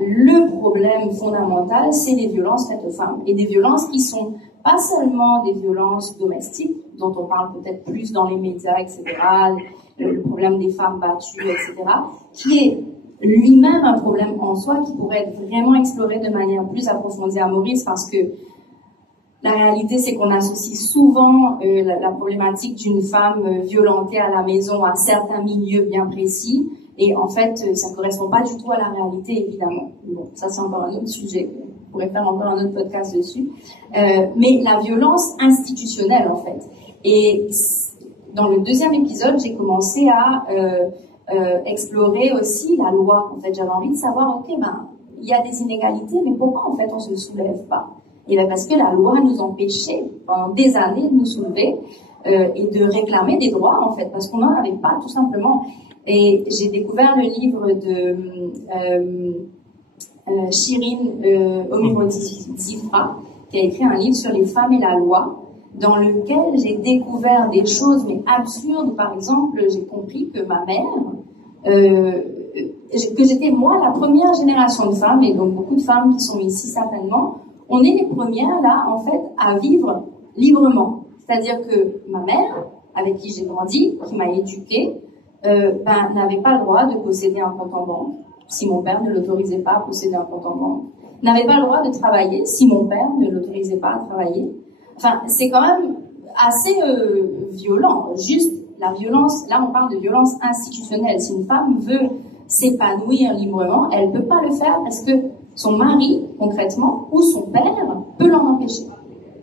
le problème fondamental, c'est les violences faites aux femmes. Et des violences qui sont pas seulement des violences domestiques, dont on parle peut-être plus dans les médias, etc., le problème des femmes battues, etc., qui est lui-même un problème en soi qui pourrait être vraiment exploré de manière plus approfondie à Maurice, parce que la réalité, c'est qu'on associe souvent la problématique d'une femme violentée à la maison à certains milieux bien précis, et en fait, ça ne correspond pas du tout à la réalité, évidemment. Bon, ça c'est encore un autre sujet, on pourrait faire encore un autre podcast dessus. Mais la violence institutionnelle, en fait. Et dans le deuxième épisode, j'ai commencé à explorer aussi la loi. En fait, j'avais envie de savoir, ok, il y a des inégalités, mais pourquoi en fait on se soulève pas? Et parce que la loi nous empêchait pendant des années de nous soulever et de réclamer des droits, en fait, parce qu'on n'en avait pas, tout simplement. Et j'ai découvert le livre de Shirin Omirodi-Zifra, qui a écrit un livre sur les femmes et la loi, dans lequel j'ai découvert des choses mais absurdes. Par exemple, j'ai compris que ma mère, que j'étais moi la première génération de femmes, et donc beaucoup de femmes qui sont ici certainement, on est les premières là en fait à vivre librement. C'est-à-dire que ma mère, avec qui j'ai grandi, qui m'a éduquée, n'avait pas le droit de posséder un compte en banque si mon père ne l'autorisait pas à posséder un compte en banque, n'avait pas le droit de travailler si mon père ne l'autorisait pas à travailler. Enfin, c'est quand même assez violent. Juste la violence, là on parle de violence institutionnelle. Si une femme veut s'épanouir librement, elle peut pas le faire parce que son mari, concrètement, ou son père peut l'en empêcher.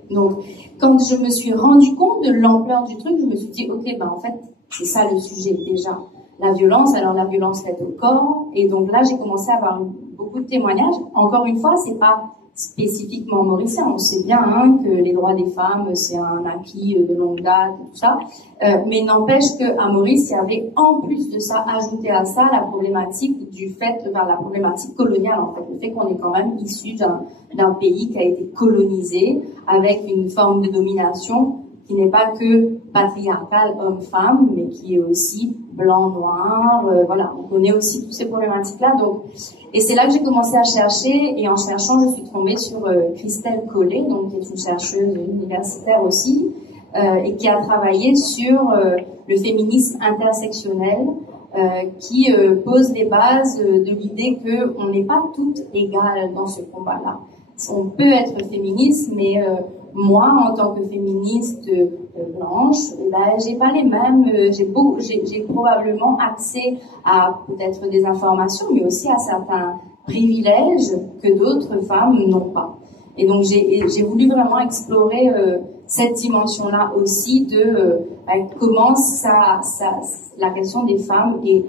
Donc, quand je me suis rendu compte de l'ampleur du truc, je me suis dit, ok, en fait, c'est ça le sujet déjà. La violence, alors la violence faite au corps, et donc là j'ai commencé à avoir beaucoup de témoignages. Encore une fois, c'est pas spécifiquement mauricien. On sait bien hein, que les droits des femmes, c'est un acquis de longue date, tout ça. Mais n'empêche qu'à Maurice, il y avait en plus de ça, ajouté à ça, la problématique du fait, la problématique coloniale en fait, le fait qu'on est quand même issu d'un pays qui a été colonisé avec une forme de domination qui n'est pas que patriarcale homme-femme, mais qui est aussi blanc-noir. Voilà, on connaît aussi toutes ces problématiques-là. Donc, et c'est là que j'ai commencé à chercher, et en cherchant, je suis tombée sur Christelle Collet, donc qui est une chercheuse universitaire aussi, et qui a travaillé sur le féminisme intersectionnel, qui pose les bases de l'idée que on n'est pas toutes égales dans ce combat-là. On peut être féministe, mais moi, en tant que féministe blanche, ben, j'ai pas les mêmes, j'ai probablement accès à peut-être des informations, mais aussi à certains privilèges que d'autres femmes n'ont pas. Et donc j'ai voulu vraiment explorer cette dimension-là aussi de comment la question des femmes et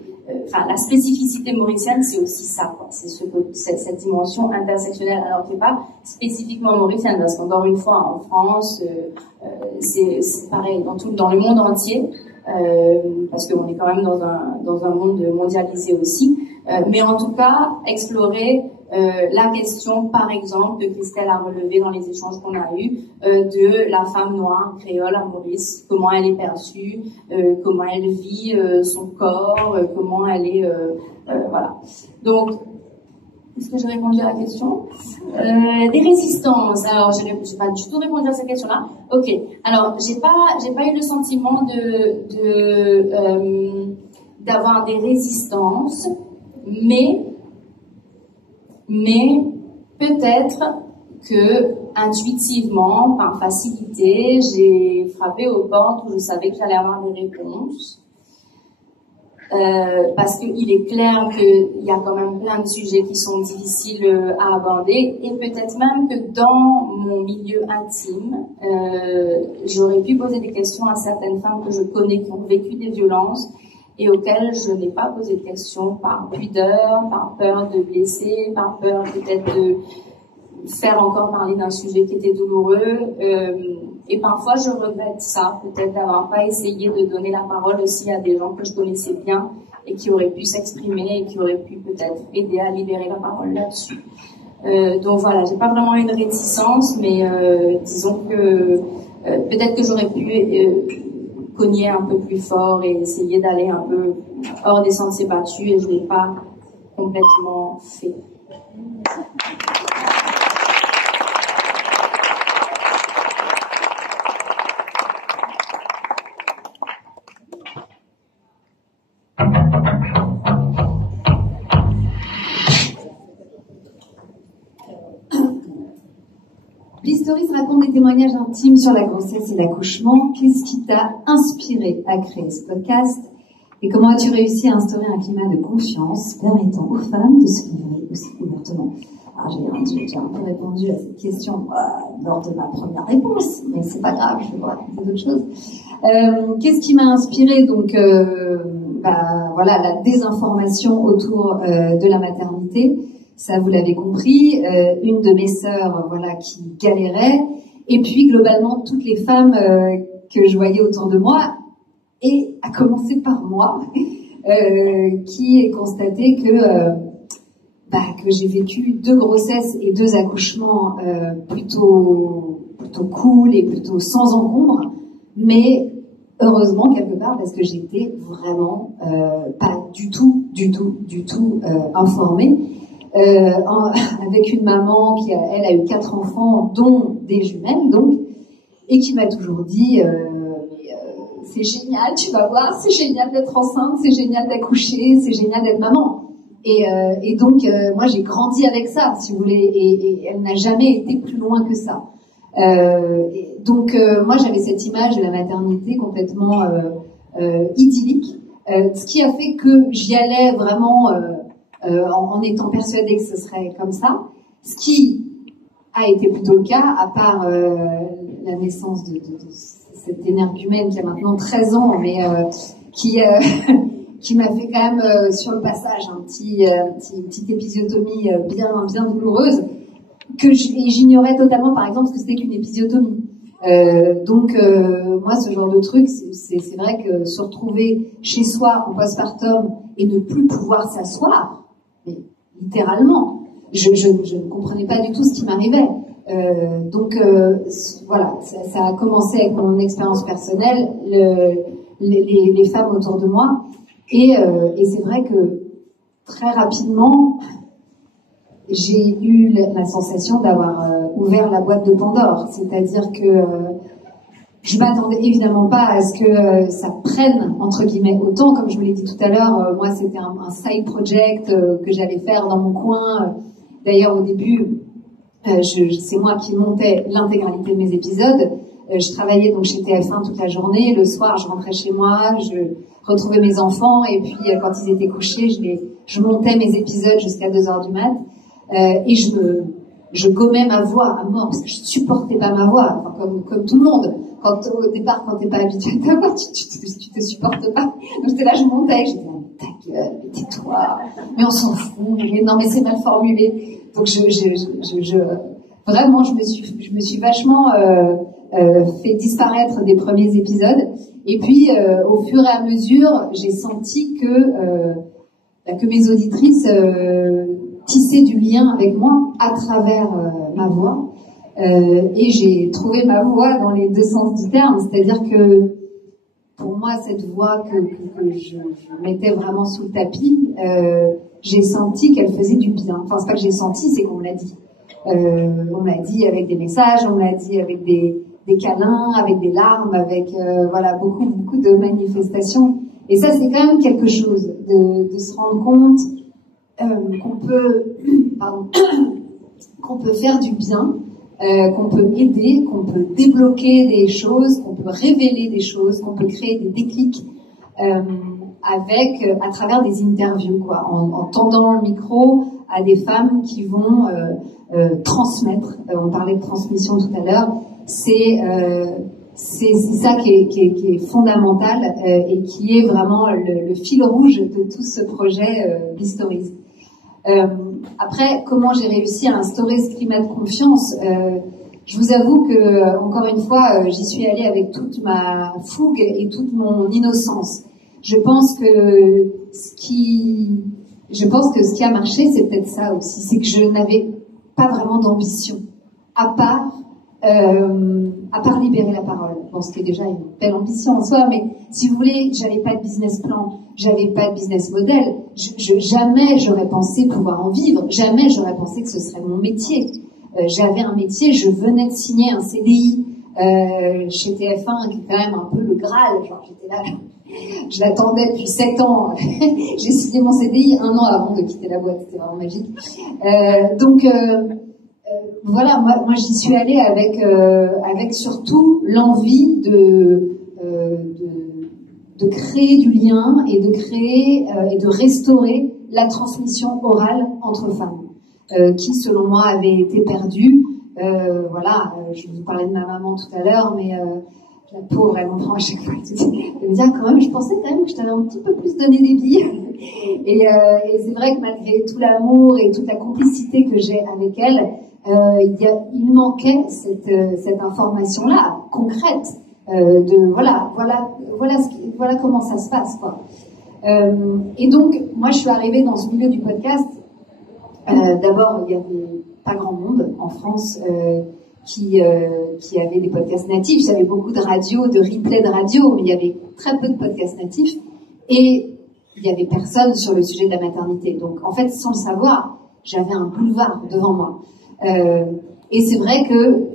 la spécificité mauricienne, c'est aussi ça, quoi. C'est cette dimension intersectionnelle, alors qui n'est pas spécifiquement mauricienne, parce qu'encore une fois, en France, c'est pareil, dans le monde entier, parce qu'on est quand même dans un monde mondialisé aussi, mais en tout cas, explorer la question, par exemple, que Christelle a relevée dans les échanges qu'on a eus, de la femme noire créole à Maurice, comment elle est perçue, comment elle vit son corps, comment elle est... voilà. Donc, est-ce que j'ai répondu à la question? Des résistances. Alors, j'ai pas du tout répondu à cette question-là. Ok. Alors, j'ai pas eu le sentiment d'avoir des résistances, mais peut-être que intuitivement, par facilité, j'ai frappé aux portes où je savais que j'allais avoir des réponses. Parce qu'il est clair qu'il y a quand même plein de sujets qui sont difficiles à aborder, et peut-être même que dans mon milieu intime, j'aurais pu poser des questions à certaines femmes que je connais qui ont vécu des violences et auxquelles je n'ai pas posé de questions par pudeur, par peur de blesser, par peur peut-être de faire encore parler d'un sujet qui était douloureux. Et parfois, je regrette ça, peut-être d'avoir pas essayé de donner la parole aussi à des gens que je connaissais bien et qui auraient pu s'exprimer et qui auraient pu peut-être aider à libérer la parole là-dessus. Donc voilà, j'ai pas vraiment une réticence, mais disons que peut-être que j'aurais pu cogner un peu plus fort et essayer d'aller un peu hors des sentiers battus, et je l'ai pas complètement fait. Blistoris raconte des témoignages intimes sur la grossesse et l'accouchement. Qu'est-ce qui t'a inspiré à créer ce podcast? Et comment as-tu réussi à instaurer un climat de confiance permettant aux femmes de se livrer aussi ouvertement? Alors, j'ai déjà un peu répondu à cette question lors de ma première réponse, mais c'est pas grave, je vais vous raconter d'autres choses. Qu'est-ce qui m'a inspiré? Donc, voilà, la désinformation autour de la maternité. Ça, vous l'avez compris, une de mes sœurs, voilà, qui galérait, et puis globalement toutes les femmes que je voyais autour de moi, et à commencer par moi, qui ai constaté que j'ai vécu 2 grossesses et 2 accouchements plutôt cool et plutôt sans encombre, mais heureusement quelque part parce que j'étais vraiment pas du tout informée. Avec une maman qui elle a eu 4 enfants, dont des jumelles, donc, et qui m'a toujours dit c'est génial, tu vas voir, c'est génial d'être enceinte, c'est génial d'accoucher, c'est génial d'être maman. Et donc moi j'ai grandi avec ça, si vous voulez, et elle n'a jamais été plus loin que ça. Donc moi j'avais cette image de la maternité complètement idyllique, ce qui a fait que j'y allais vraiment en étant persuadée que ce serait comme ça, ce qui a été plutôt le cas, à part la naissance de cette énergumène qui a maintenant 13 ans, mais qui m'a fait quand même sur le passage une petite épisiotomie bien douloureuse. et j'ignorais totalement, par exemple, ce que c'était qu'une épisiotomie. Donc moi, ce genre de truc, c'est vrai que se retrouver chez soi en postpartum et ne plus pouvoir s'asseoir, mais littéralement, je ne comprenais pas du tout ce qui m'arrivait. Donc voilà, ça a commencé avec mon expérience personnelle, les femmes autour de moi, et c'est vrai que très rapidement, j'ai eu la sensation d'avoir ouvert la boîte de Pandore, c'est-à-dire que je m'attendais évidemment pas à ce que ça prenne, entre guillemets, autant. Comme je vous l'ai dit tout à l'heure, moi c'était un side project que j'allais faire dans mon coin. D'ailleurs au début, c'est moi qui montais l'intégralité de mes épisodes. Je travaillais donc chez TF1 toute la journée. Le soir, je rentrais chez moi, je retrouvais mes enfants, et puis quand ils étaient couchés, je montais mes épisodes jusqu'à 2h du mat. Et je gommais ma voix à mort parce que je supportais pas ma voix, enfin, comme tout le monde. Au départ, quand t'es pas habitué à ta voix, tu te supportes pas. Donc j'étais là, je montais, j'étais là, ta gueule, mais tais-toi, mais on s'en fout, mais non, mais c'est mal formulé. Donc vraiment, je me suis vachement fait disparaître des premiers épisodes. Et puis, au fur et à mesure, j'ai senti que mes auditrices tissaient du lien avec moi à travers ma voix. Et j'ai trouvé ma voix dans les deux sens du terme, c'est-à-dire que pour moi, cette voix que je mettais vraiment sous le tapis, j'ai senti qu'elle faisait du bien. Enfin, c'est pas que j'ai senti, c'est qu'on me l'a dit. On me l'a dit avec des messages, on me l'a dit avec des câlins, avec des larmes, avec voilà, beaucoup de manifestations. Et ça, c'est quand même quelque chose de se rendre compte qu'on peut faire du bien, qu'on peut aider, qu'on peut débloquer des choses, qu'on peut révéler des choses, qu'on peut créer des déclics à travers des interviews, quoi, en tendant le micro à des femmes qui vont transmettre. On parlait de transmission tout à l'heure. C'est ça qui est fondamental et qui est vraiment le fil rouge de tout ce projet Bistories. Après, comment j'ai réussi à instaurer ce climat de confiance, je vous avoue que, encore une fois, j'y suis allée avec toute ma fougue et toute mon innocence. Je pense que ce qui a marché, c'est peut-être ça aussi, c'est que je n'avais pas vraiment d'ambition, à part libérer la parole. Bon, c'était déjà une belle ambition en soi, mais si vous voulez, j'avais pas de business plan, j'avais pas de business model. Jamais j'aurais pensé pouvoir en vivre. Jamais j'aurais pensé que ce serait mon métier. J'avais un métier, je venais de signer un CDI chez TF1, qui est quand même un peu le Graal. Genre, j'étais là, je l'attendais depuis 7 ans. J'ai signé mon CDI 1 an avant de quitter la boîte. C'était vraiment magique. Voilà, moi j'y suis allée avec surtout l'envie de créer du lien et de créer et de restaurer la transmission orale entre femmes, qui selon moi avait été perdue. Voilà, je vous parlais de ma maman tout à l'heure, mais la pauvre, elle m'en prend à chaque fois. Elle me dit, quand même, je pensais quand même que je t'avais un petit peu plus donné des billes. Et c'est vrai que malgré tout l'amour et toute la complicité que j'ai avec elle, il manquait cette information-là, concrète, voilà comment ça se passe, quoi. Et donc, moi, je suis arrivée dans ce milieu du podcast. D'abord, il y avait pas grand monde en France qui avait des podcasts natifs. Il y avait beaucoup de radios, de replays de radio, mais il y avait très peu de podcasts natifs. Et il y avait personne sur le sujet de la maternité. Donc, en fait, sans le savoir, j'avais un boulevard devant moi. Et c'est vrai que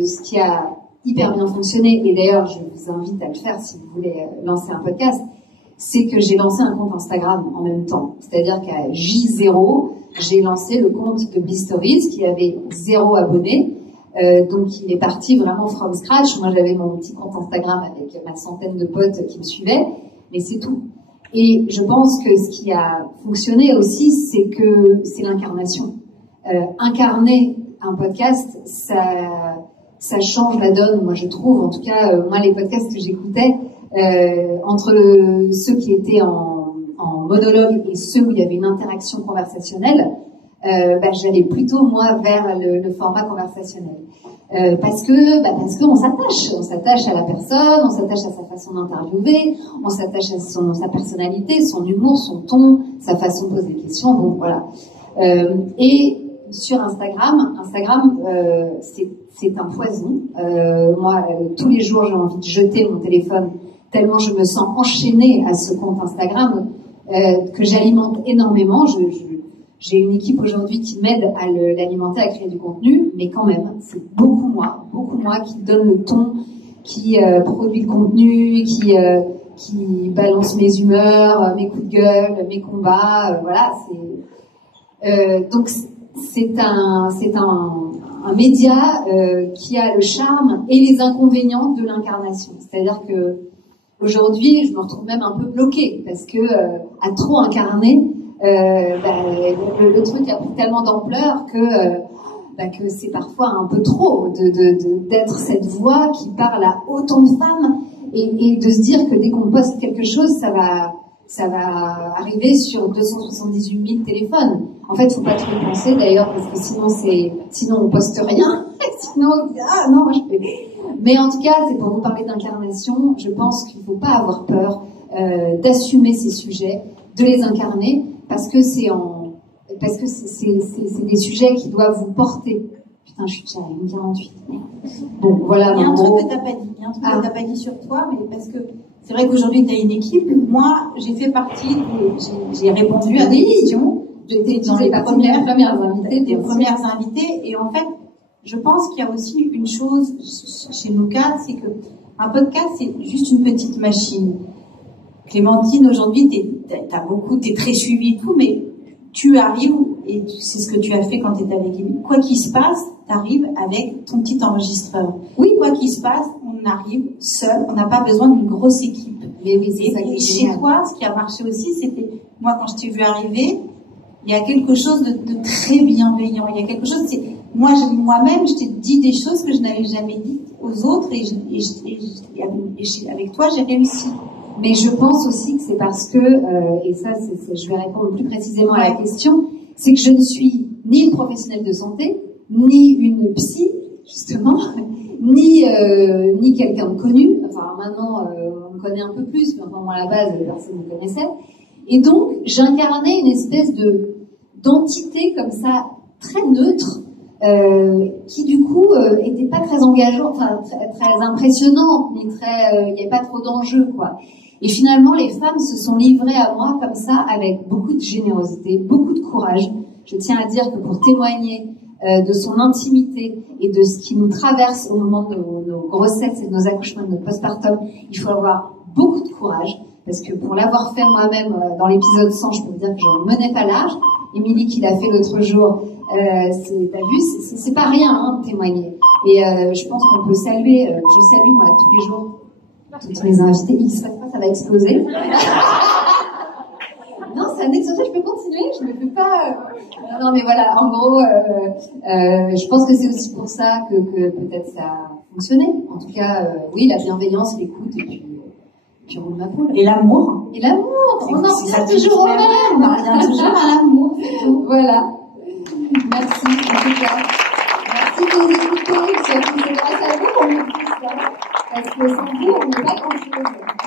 ce qui a hyper bien fonctionné, et d'ailleurs je vous invite à le faire si vous voulez lancer un podcast, c'est que j'ai lancé un compte Instagram en même temps. C'est-à-dire qu'à J0, j'ai lancé le compte de Bistories qui avait 0 abonnés. Donc il est parti vraiment from scratch. Moi j'avais mon petit compte Instagram avec ma centaine de potes qui me suivaient, mais c'est tout. Et je pense que ce qui a fonctionné aussi, c'est que c'est l'incarnation. Incarner un podcast, ça change la donne, moi je trouve. En tout cas, moi les podcasts que j'écoutais, entre ceux qui étaient en monologue et ceux où il y avait une interaction conversationnelle, j'allais plutôt moi vers le format conversationnel. Parce que on s'attache à la personne, on s'attache à sa façon d'interviewer, on s'attache à sa personnalité, son humour, son ton, sa façon de poser des questions. Donc voilà. Et sur Instagram, c'est un poison. Moi, tous les jours, j'ai envie de jeter mon téléphone tellement je me sens enchaînée à ce compte Instagram que j'alimente énormément. J'ai une équipe aujourd'hui qui m'aide à l'alimenter, à créer du contenu, mais quand même, c'est beaucoup moi qui donne le ton, qui produit le contenu, qui balance mes humeurs, mes coups de gueule, mes combats, voilà. Donc c'est un média qui a le charme et les inconvénients de l'incarnation. C'est-à-dire que aujourd'hui, je me retrouve même un peu bloquée parce que à trop incarner. Le truc a pris tellement d'ampleur que c'est parfois un peu trop d'être cette voix qui parle à autant de femmes et de se dire que dès qu'on poste quelque chose, ça va arriver sur 278 000 téléphones. En fait, faut pas trop y penser d'ailleurs parce que sinon on poste rien. Sinon on se dit non, Mais en tout cas, c'est pour vous parler d'incarnation. Je pense qu'il faut pas avoir peur d'assumer ces sujets, de les incarner. Parce que c'est des sujets qui doivent vous porter. Putain, je suis déjà à 1h48. Bon, voilà. Il y a un truc que t'as pas dit. T'as pas dit sur toi, mais parce que c'est vrai qu'aujourd'hui t'as une équipe. Moi, j'ai fait partie, j'ai répondu à des questions. J'étais dans les premières invitées. Et en fait, je pense qu'il y a aussi une chose chez nos cadres, c'est que un podcast, c'est juste une petite machine. Clémentine, aujourd'hui, t'es très suivie et tout, mais tu arrives, et c'est ce que tu as fait quand tu étais avec Émilie. Quoi qu'il se passe, t'arrives avec ton petit enregistreur. Oui, quoi qu'il se passe, on arrive seul, on n'a pas besoin d'une grosse équipe. Mais oui, c'est ça qui est chez toi, ce qui a marché aussi, c'était, moi, quand je t'ai vu arriver, il y a quelque chose de très bienveillant. Il y a quelque chose, moi-même, je t'ai dit des choses que je n'avais jamais dites aux autres, et avec toi, j'ai réussi. Mais je pense aussi que c'est parce que, et ça, je vais répondre plus précisément à la question, c'est que je ne suis ni une professionnelle de santé, ni une psy, justement, ni quelqu'un de connu. Enfin, maintenant, on me connaît un peu plus, mais enfin, moi, à la base, personne ne me connaissait. Et donc, j'incarnais une espèce d'entité comme ça, très neutre, qui du coup était pas très engageant, enfin très impressionnant, mais il n'y avait pas trop d'enjeux, quoi. Et finalement, les femmes se sont livrées à moi comme ça, avec beaucoup de générosité, beaucoup de courage. Je tiens à dire que pour témoigner de son intimité et de ce qui nous traverse au moment de nos grossesses et de nos accouchements, de nos postpartum, il faut avoir beaucoup de courage, parce que pour l'avoir fait moi-même dans l'épisode 100, je peux vous dire que j'en menais pas large. Émilie qui l'a fait l'autre jour, t'as vu, c'est pas rien, hein, de témoigner. Et je pense qu'on peut saluer, je salue moi tous les jours toutes mes invités. Il se passe pas, ça va exploser. Non, c'est un exercice, je peux continuer, je ne peux pas. Non, mais voilà, en gros, je pense que c'est aussi pour ça que peut-être ça a fonctionné. En tout cas, oui, la bienveillance, l'écoute, et puis roule ma poule. Et l'amour. Et l'amour, on en revient toujours au même. On en revient toujours à l'amour. Voilà. Merci, en tout cas. Merci de nous écouter. C'est grâce à vous qu'on écoute ça. Parce que sans vous, on n'est pas grand-chose.